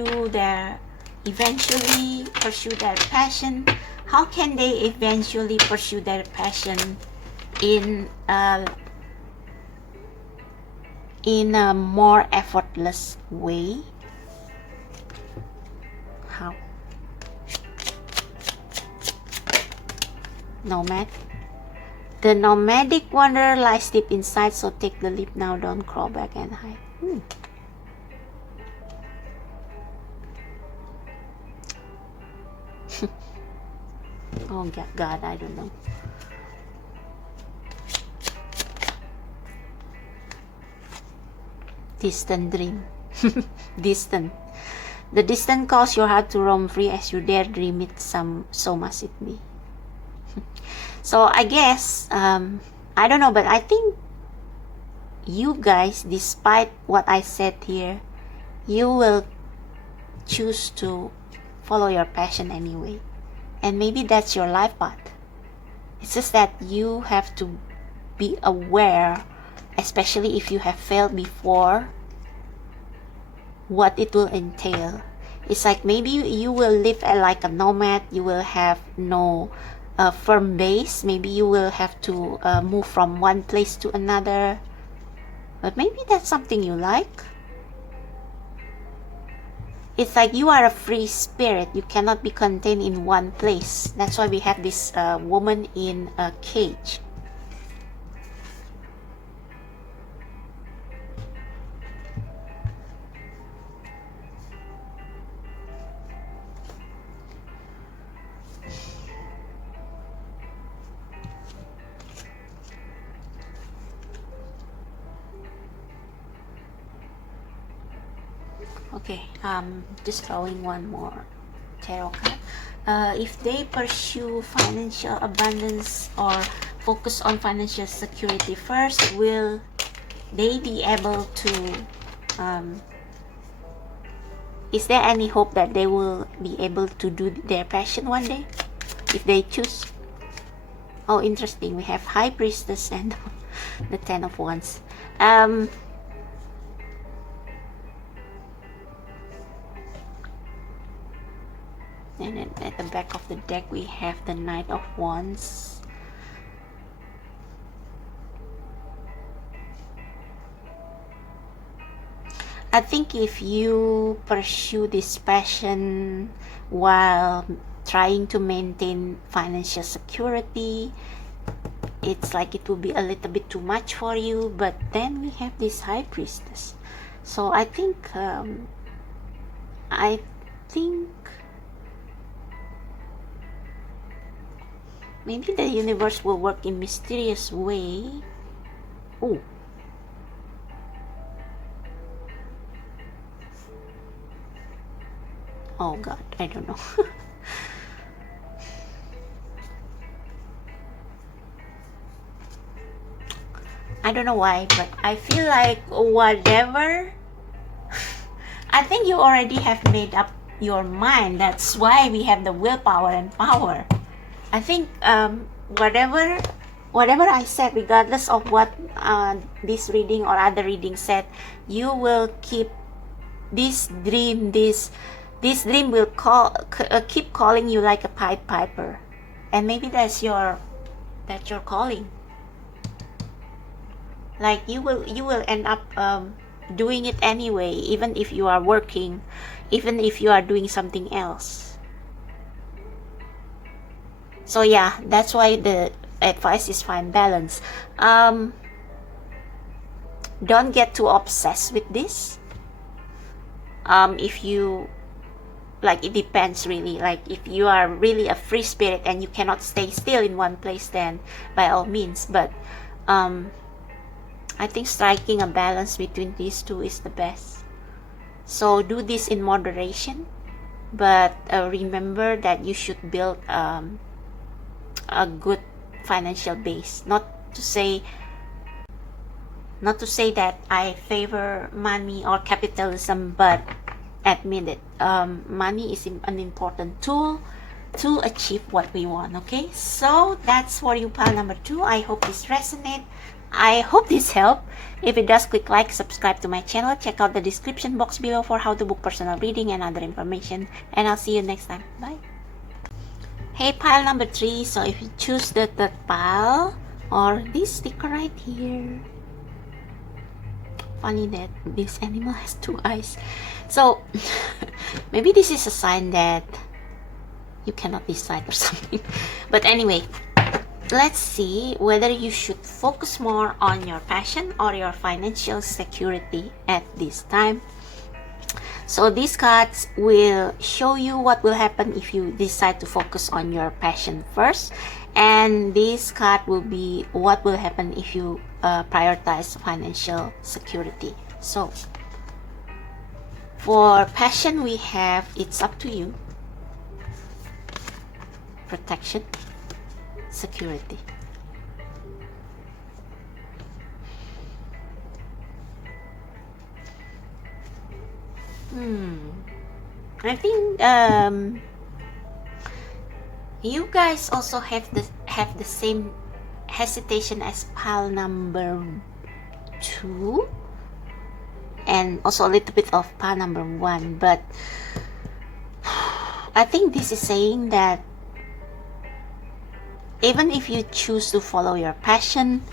eventually pursue their passion? How can they eventually pursue their passion in a more effortless way? How? Nomad. The nomadic wanderer lies deep inside, so take the leap now, don't crawl back and hide. Oh God, I don't know. Distant dream. Distant. The distant calls your heart to roam free as you dare dream it, so must it be. So I guess, I don't know, but I think you guys, despite what I said here, you will choose to follow your passion anyway. And maybe that's your life path. It's just that you have to be aware, especially if you have failed before, what it will entail. It's like maybe you will live like a nomad. You will have no firm base. Maybe you will have to move from one place to another. But maybe that's something you like. It's like you are a free spirit. You cannot be contained in one place. That's why we have this woman in a cage. Okay, just drawing one more tarot card. If they pursue financial abundance or focus on financial security first, will they be able to, is there any hope that they will be able to do their passion one day if they choose? Oh, interesting. We have High Priestess and the Ten of Wands. And then at the back of the deck we have the Knight of Wands. I think if you pursue this passion while trying to maintain financial security, it's like it will be a little bit too much for you. But then we have this High Priestess. So I think maybe the universe will work in mysterious way. Oh. Oh God, I don't know. I don't know why, but I feel like whatever, I think you already have made up your mind. That's why we have the willpower and power. I think whatever I said, regardless of what this reading or other reading said, you will keep this dream. This dream will keep calling you like a Pied Piper, and maybe that's your calling. Like you will end up doing it anyway, even if you are working, even if you are doing something else. So yeah, that's why the advice is find balance. Don't get too obsessed with this. If you like, it depends really. Like if you are really a free spirit and you cannot stay still in one place, then by all means. But I think striking a balance between these two is the best. So do this in moderation, but remember that you should build a good financial base. Not to say that I favor money or capitalism, but admit it, money is an important tool, to achieve what we want. Okay, so that's for you, pile number 2. I hope this resonates. I hope this helped. If it does, click like, subscribe to my channel, check out the description box below for how to book personal reading and other information, and I'll see you next time. Bye. Hey, pile number 3. So if you choose the third pile or this sticker right here, funny that this animal has 2 eyes. So maybe this is a sign that you cannot decide or something. But anyway, let's see whether you should focus more on your passion or your financial security at this time. So these cards will show you what will happen if you decide to focus on your passion first, and this card will be what will happen if you prioritize financial security. So for passion, we have it's up to you, protection, security. I think you guys also have the same hesitation as pile number 2, and also a little bit of pile number 1, but I think this is saying that even if you choose to follow your passion,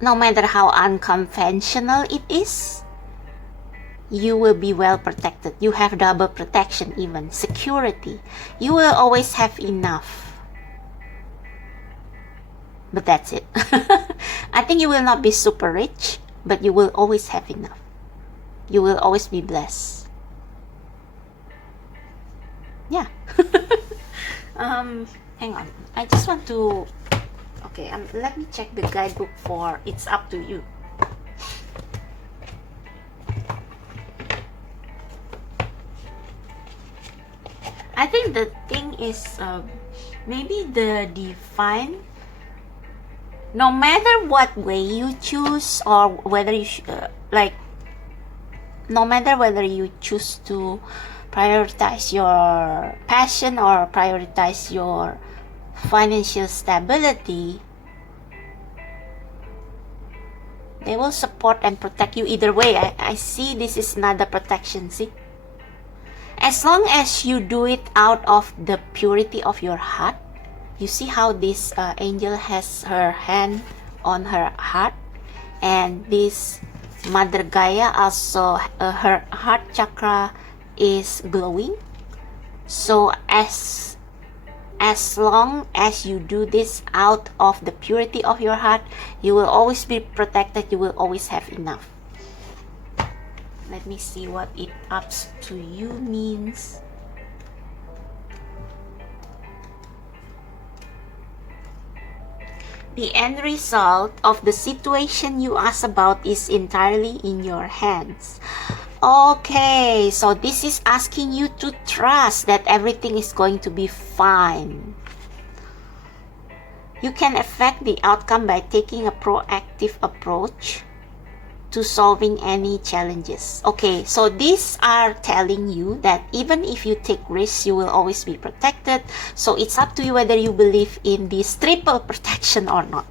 no matter how unconventional it is, you will be well protected. You have double protection, even security. You will always have enough. But that's it. I think you will not be super rich, but you will always have enough. You will always be blessed. Yeah. Hang on. I just want to... Okay, let me check the guidebook for It's Up to You. I think the thing is maybe the divine, no matter what way you choose, or whether you no matter whether you choose to prioritize your passion or prioritize your financial stability, they will support and protect you either way. I see this is not the protection, see? As long as you do it out of the purity of your heart. You see how this angel has her hand on her heart, and this Mother Gaia also, her heart chakra is glowing. So as long as you do this out of the purity of your heart, you will always be protected. You will always have enough. Let me see what it ups to you means. The end result of the situation you ask about is entirely in your hands. Okay, so this is asking you to trust that everything is going to be fine. You can affect the outcome by taking a proactive approach to solving any challenges. Okay, so these are telling you that even if you take risks, you will always be protected. So it's up to you whether you believe in this triple protection or not.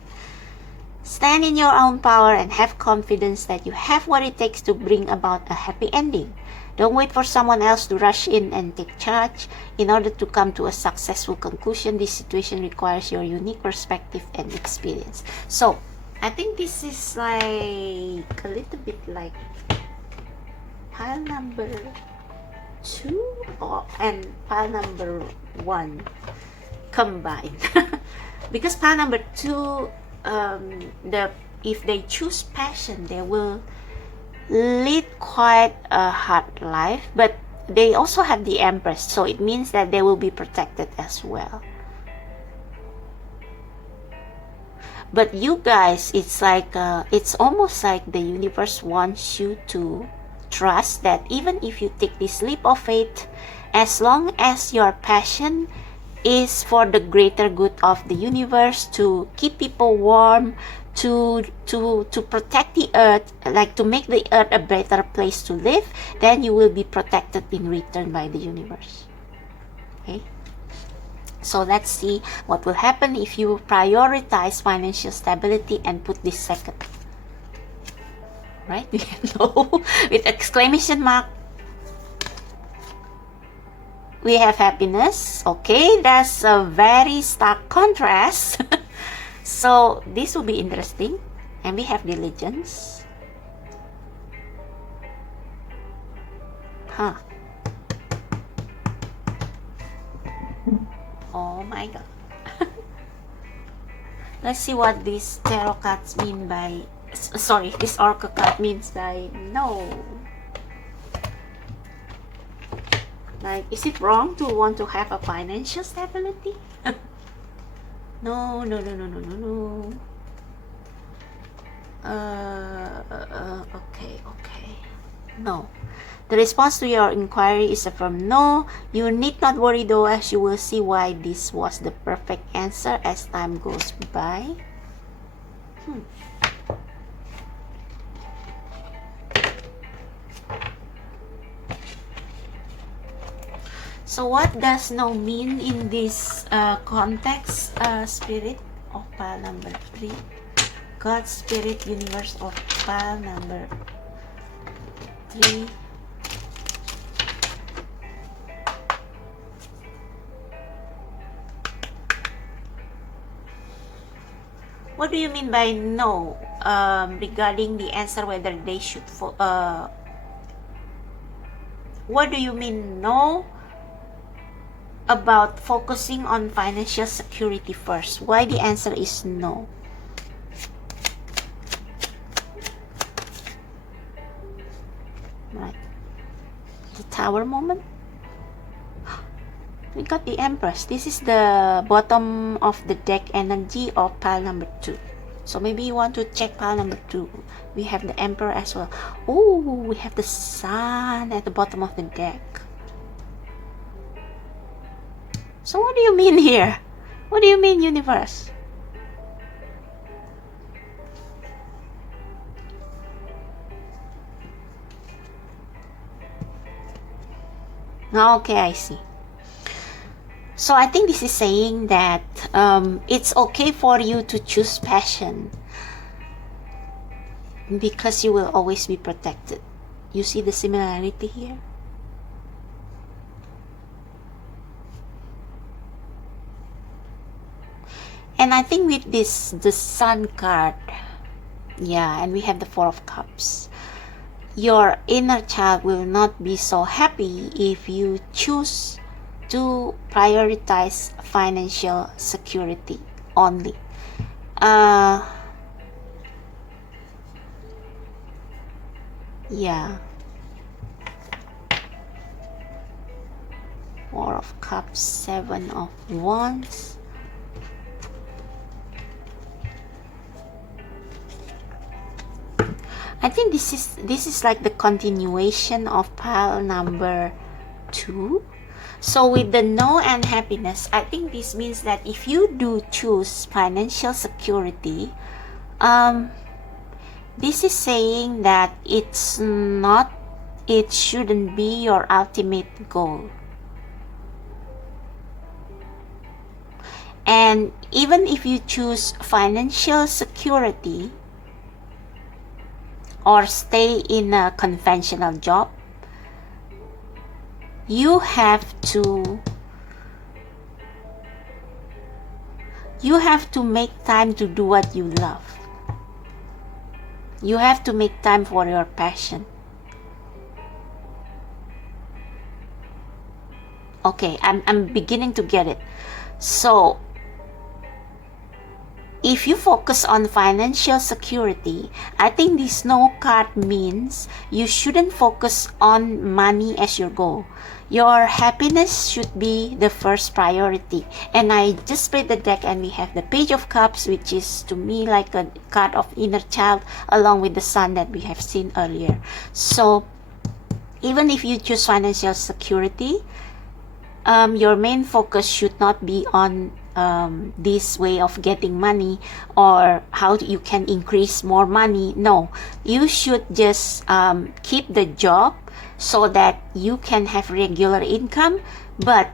Stand in your own power and have confidence that you have what it takes to bring about a happy ending. Don't wait for someone else to rush in and take charge. In order to come to a successful conclusion, this situation requires your unique perspective and experience. So I think this is like a little bit like pile number 2 and pile number 1 combined. Because pile number 2, if they choose passion, they will lead quite a hard life, but they also have the Empress, so it means that they will be protected as well. But you guys, it's like it's almost like the universe wants you to trust that even if you take this leap of faith, as long as your passion is for the greater good of the universe, to keep people warm, to protect the earth, like to make the earth a better place to live, then you will be protected in return by the universe. Okay, So let's see what will happen if you prioritize financial stability and put this second. Right? We have no with exclamation mark. We have happiness. Okay, that's a very stark contrast. So this will be interesting. And we have diligence. Huh. Oh my god. Let's see what these tarot cards mean by... Sorry, this oracle card means by no. Like, is it wrong to want to have a financial stability? No, no, no, no, no, no, no. Okay. No. The response to your inquiry is a firm no. You need not worry though, as you will see why this was the perfect answer as time goes by. So what does no mean in this context, Spirit of pile number 3? God, Spirit, Universe of pile number 3. What do you mean by no regarding the answer whether they should what do you mean no about focusing on financial security first? Why the answer is no? Right. The Tower moment. We got the Empress. This is the bottom of the deck energy of pile number 2. So maybe you want to check pile number 2. We have the Emperor as well. Oh, we have the Sun at the bottom of the deck. So what do you mean here? What do you mean, Universe? Okay, I see. So I think this is saying that it's okay for you to choose passion because you will always be protected. You see the similarity here? And I think with this, the Sun card, yeah, and we have the Four of Cups, your inner child will not be so happy if you choose to prioritize financial security only. Yeah. Four of Cups, Seven of Wands. I think this is like the continuation of pile number 2. So with the no and happiness, I think this means that if you do choose financial security, this is saying that it shouldn't be your ultimate goal. And even if you choose financial security or stay in a conventional job, you have to make time to do what you love. You have to make time for your passion. Okay, I'm beginning to get it. So if you focus on financial security, I think this no card means you shouldn't focus on money as your goal. Your happiness should be the first priority. And I just split the deck and we have the Page of Cups, which is to me like a card of inner child, along with the Sun that we have seen earlier. So even if you choose financial security, your main focus should not be on this way of getting money or how you can increase more money. No, you should just keep the job so that you can have regular income, but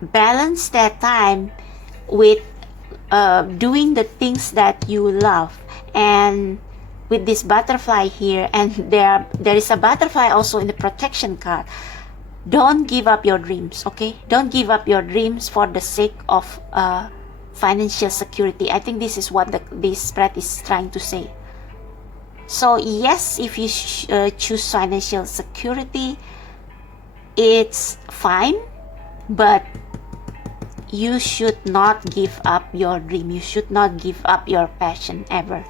balance that time with doing the things that you love. And with this butterfly here, and there is a butterfly also in the protection card. Don't give up your dreams, okay? Don't give up your dreams for the sake of financial security. I think this is what this spread is trying to say. So yes, if you choose financial security, it's fine, but you should not give up your dream. You should not give up your passion ever.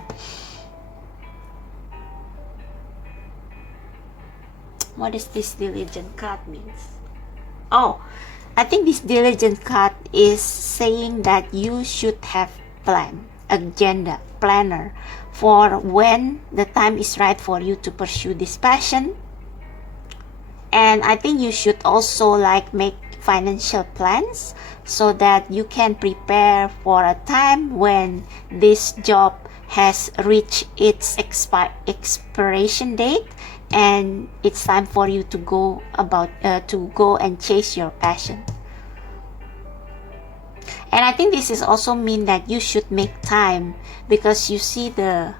What does this diligent card means? Oh, I think this diligent card is saying that you should have plan, agenda, planner for when the time is right for you to pursue this passion. And I think you should also like make financial plans so that you can prepare for a time when this job has reached its expiration date, and it's time for you to go and chase your passion. And I think this is also mean that you should make time, because you see the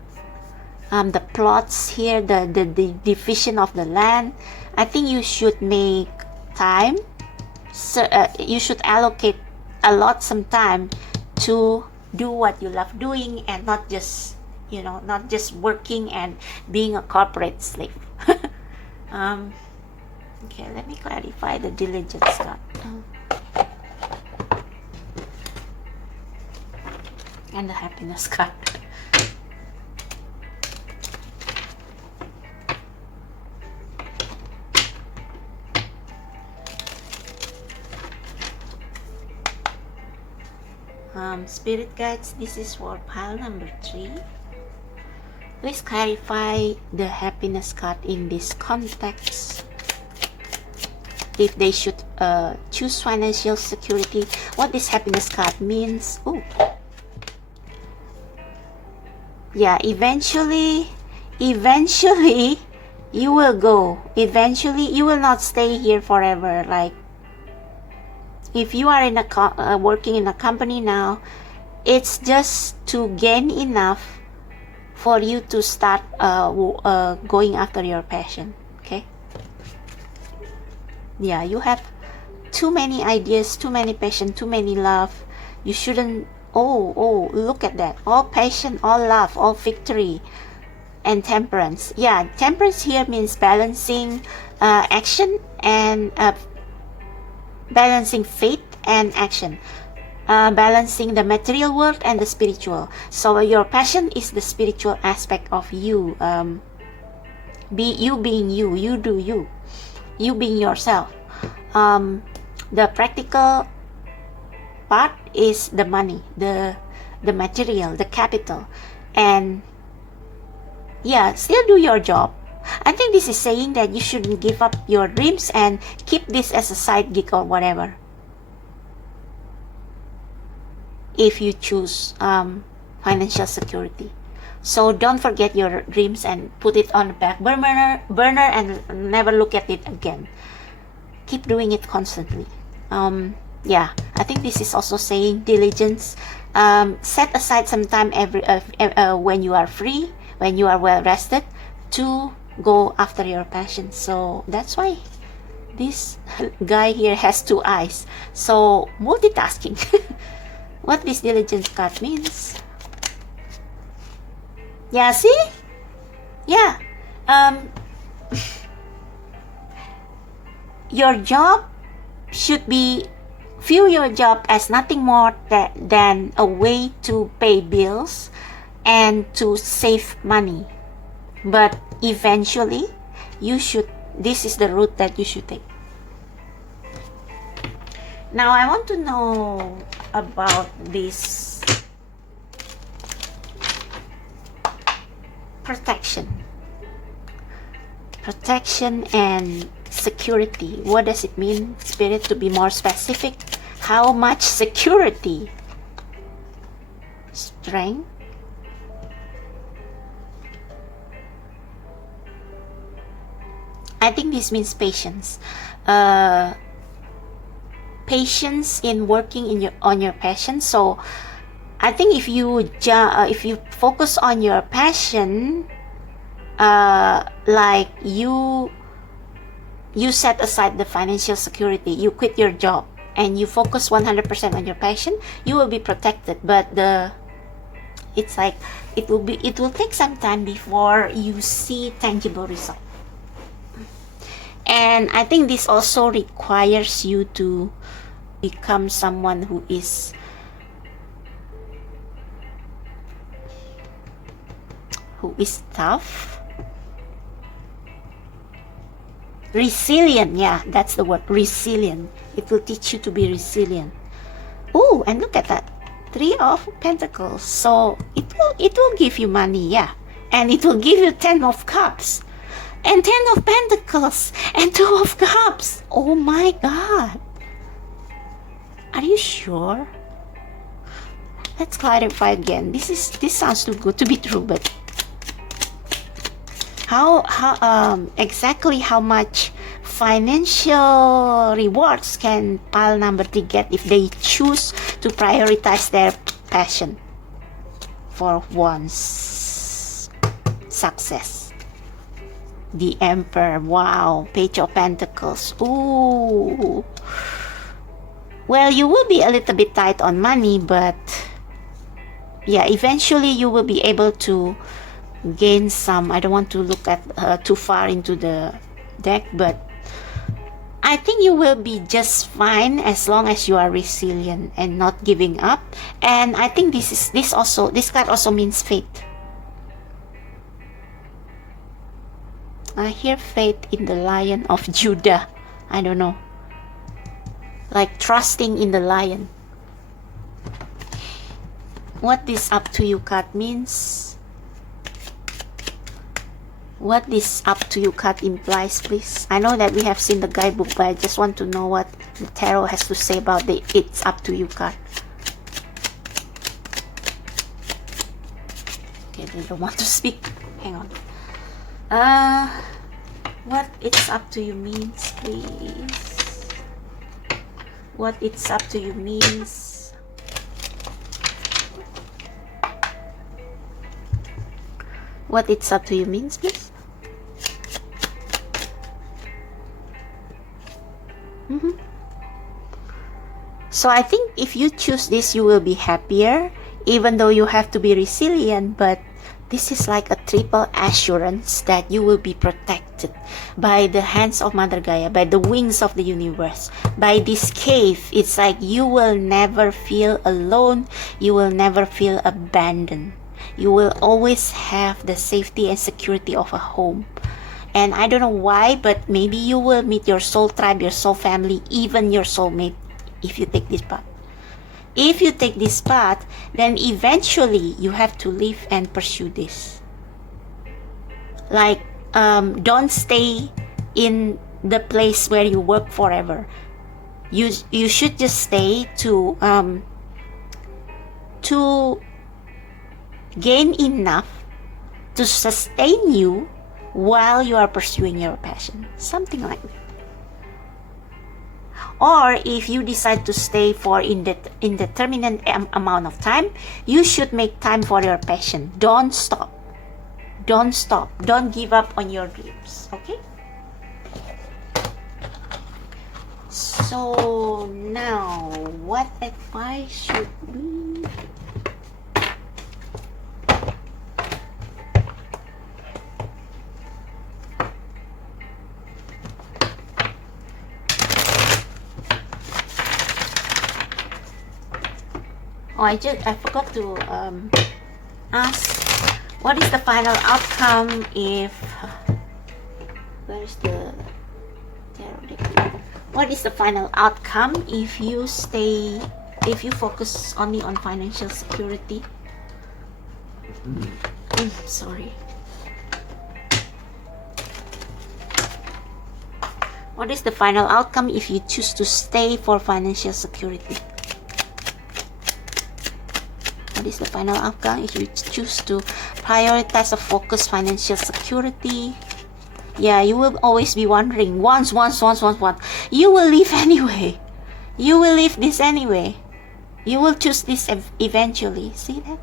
plots here, the division of the land. I think you should make time. So you should allocate some time to do what you love doing, and not just working and being a corporate slave. Okay, let me clarify the diligence card. And the happiness card. Spirit guides, this is for pile number 3. Please clarify the happiness card in this context. If they should choose financial security, what this happiness card means. Ooh. Yeah, eventually you will go. Eventually you will not stay here forever. Like, if you are in working in a company now, it's just to gain enough for you to start going after your passion. Okay? Yeah, you have too many ideas, too many passion, too many love. You shouldn't. Oh, look at that. All passion, all love, all victory, and temperance. Yeah, temperance here means balancing action and balancing faith and action, balancing the material world and the spiritual. So your passion is the spiritual aspect of you. You being you, you do you, you being yourself. The practical part is the money, the material, the capital, and yeah, still do your job. I think this is saying that you shouldn't give up your dreams and keep this as a side gig or whatever. If you choose financial security, so don't forget your dreams and put it on the back burner and never look at it again. Keep doing it constantly. Yeah, I think this is also saying diligence. Set aside some time when you are free, when you are well rested, to go after your passion. So that's why this guy here has 2 eyes. So multitasking. What this diligence card means. Yeah, see? Yeah. Your job should be, view your job as nothing more than a way to pay bills and to save money. But eventually, this is the route that you should take. Now, I want to know about this protection and security. What does it mean, Spirit, to be more specific? How much security? Strength. I think this means patience. patience in working in on your passion. So I think if you focus on your passion, like you set aside the financial security, you quit your job and you focus 100% on your passion, you will be protected. But it's like it will take some time before you see tangible result. And I think this also requires you to become someone who is tough, resilient. Yeah, that's the word, resilient. It will teach you to be resilient. Oh, and look at that, 3 of Pentacles. So it will give you money, yeah, and it will give you 10 of Cups and 10 of Pentacles and 2 of Cups. Oh my God, are you sure? Let's clarify again. This sounds too good to be true, but how exactly how much financial rewards can pile number 3 get if they choose to prioritize their passion for one's success? The Emperor. Wow. Page of Pentacles. Ooh. Well, you will be a little bit tight on money, but yeah, eventually you will be able to gain some. I don't want to look at too far into the deck, but I think you will be just fine as long as you are resilient and not giving up. And I think this card also means faith. I hear faith in the Lion of Judah. I don't know, like trusting in the lion. What this up to you card means, what this up to you card implies, please. I know that we have seen the guidebook, but I just want to know what the tarot has to say about the it's up to you card. Okay, they don't want to speak. Hang on. What it's up to you means, please. What it's up to you means. What it's up to you means, please. So I think if you choose this, you will be happier, even though you have to be resilient. But this is like a triple assurance that you will be protected by the hands of Mother Gaia, by the wings of the universe, by this cave. It's like you will never feel alone. You will never feel abandoned. You will always have the safety and security of a home. And I don't know why, but maybe you will meet your soul tribe, your soul family, even your soulmate if you take this path. If you take this path, then eventually you have to live and pursue this. Like, don't stay in the place where you work forever. You should just stay to gain enough to sustain you while you are pursuing your passion. Something like that. Or if you decide to stay for indeterminate amount of time, you should make time for your passion. Don't stop. Don't stop. Don't give up on your dreams. Okay? So now, what advice should we... Oh, I forgot to ask, what is the final outcome if... Where's the tarot deck? What is the final outcome if you focus only on financial security? Sorry. What is the final outcome if you choose to stay for financial security? What is the final outcome if you choose to prioritize or focus financial security? Yeah, you will always be wondering, once. You will leave anyway. You will leave this anyway. You will choose this eventually. See that?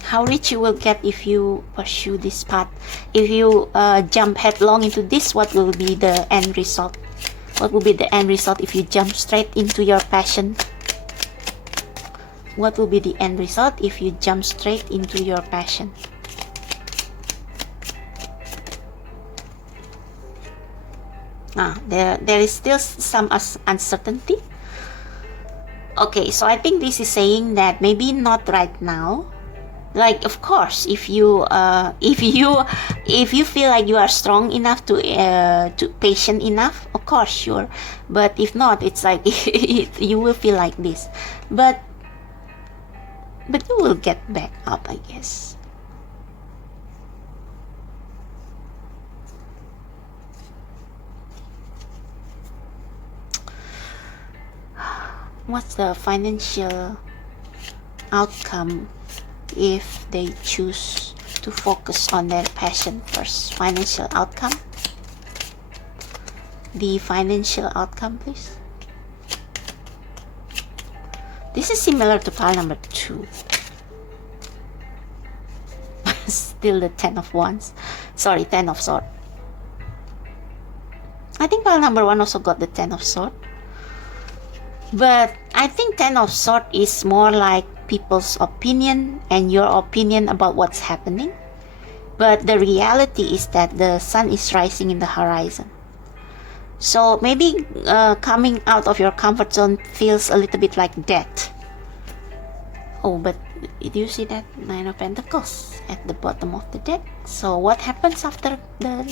How rich you will get if you pursue this path. If you jump headlong into this, what will be the end result? What will be the end result if you jump straight into your passion? What will be the end result if you jump straight into your passion? There is still some uncertainty. Okay, so I think this is saying that maybe not right now. Like, of course, if you feel like you are strong enough to patient enough, of course, sure. But if not, it's like you will feel like this. But you will get back up, I guess. What's the financial outcome if they choose to focus on their passion first? Financial outcome? The financial outcome, please. This is similar to pile number 2. Still the 10 of Wands. Sorry, 10 of Swords. I think pile number 1 also got the 10 of Swords. But I think 10 of Swords is more like people's opinion and your opinion about what's happening. But the reality is that the sun is rising in the horizon. So maybe coming out of your comfort zone feels a little bit like death. Oh, but do you see that 9 of Pentacles at the bottom of the deck? So what happens after the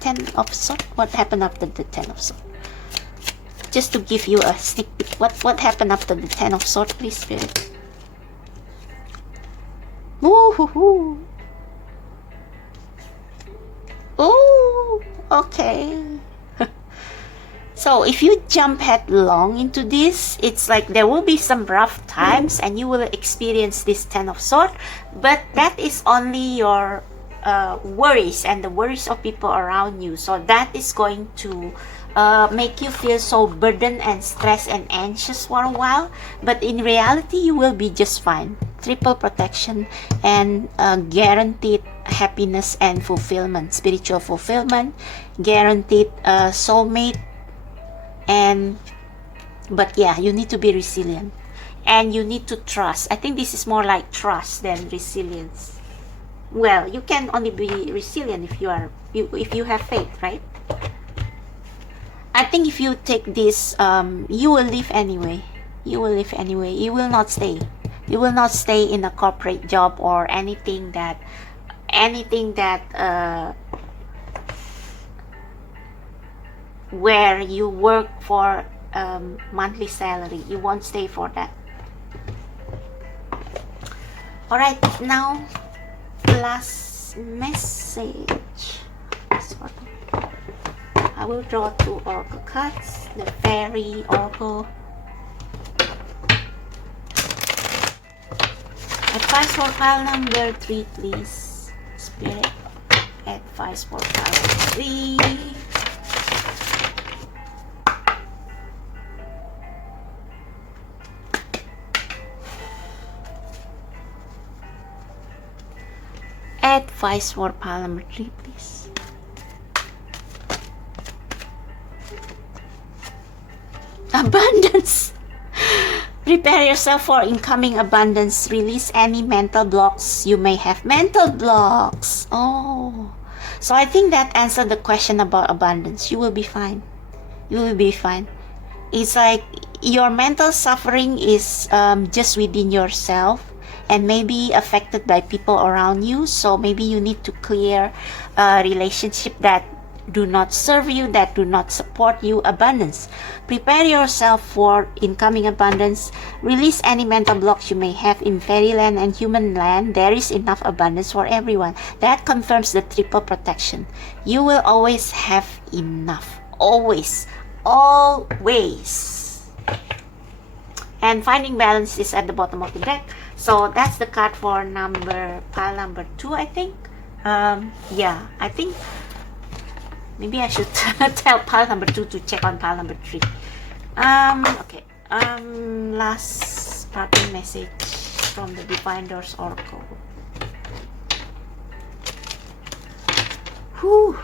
10 of Swords? What happened after the 10 of Swords? Just to give you a sneak peek, what happened after the 10 of Swords, please, Spirit? Woo-hoo-hoo. Oh, okay. So if you jump headlong into this, it's like there will be some rough times and you will experience this 10 of Swords, but that is only your worries and the worries of people around you. So that is going to make you feel so burdened and stressed and anxious for a while, but in reality you will be just fine. Triple protection and guaranteed happiness and fulfillment, spiritual fulfillment, guaranteed soulmate. And but yeah, you need to be resilient and you need to trust. I think this is more like trust than resilience. Well, you can only be resilient if you have faith, right? I think if you take this, you will live anyway. You will live anyway. You will not stay. You will not stay in a corporate job or anything that where you work for monthly salary. You won't stay for that. All right, now last message. I will draw 2 oracle cards. The fairy oracle. Advice for pile number 3, please, Spirit. Advice for pile number 3. Advice for pile number 3, please. Abundance. Prepare yourself for incoming abundance. Release any mental blocks you may have. Mental blocks. Oh, so I think that answered the question about abundance. You will be fine. You will be fine. It's like your mental suffering is just within yourself and maybe affected by people around you. So maybe you need to clear a relationship that do not serve you, that do not support you. Abundance. Prepare yourself for incoming abundance. Release any mental blocks you may have. In fairyland and human land, there is enough abundance for everyone. That confirms the triple protection. You will always have enough. Always. Always. And finding balance is at the bottom of the deck. So that's the card for pile number 2, I think. Yeah, I think Maybe I should tell pile number 2 to check on pile number 3. Okay. Last parting message from the Divine Doors Oracle. Whew.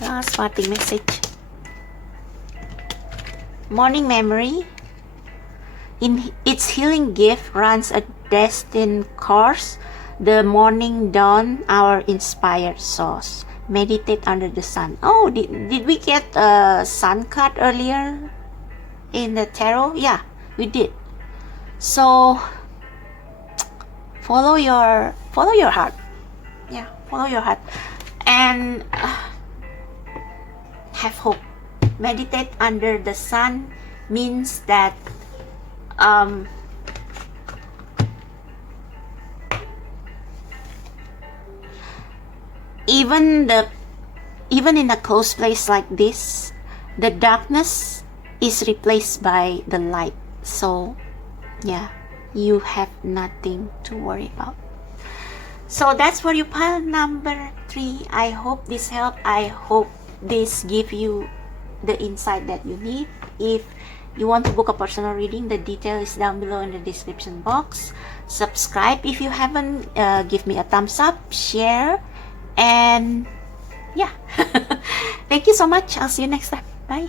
Last parting message. Morning memory. In its healing gift runs a destined course. The morning dawn, our inspired source. Meditate under the sun. Oh, did we get a sun card earlier in the tarot? Yeah, we did. So follow your heart. Yeah, follow your heart and have hope. Meditate under the sun means that even in a closed place like this, the darkness is replaced by the light. So yeah, you have nothing to worry about. So that's for you, pile number 3. I hope this helped. I hope this give you the insight that you need. If you want to book a personal reading, the detail is down below in the description box. Subscribe if you haven't. Give me a thumbs up, share, and yeah. Thank you so much. I'll see you next time. Bye.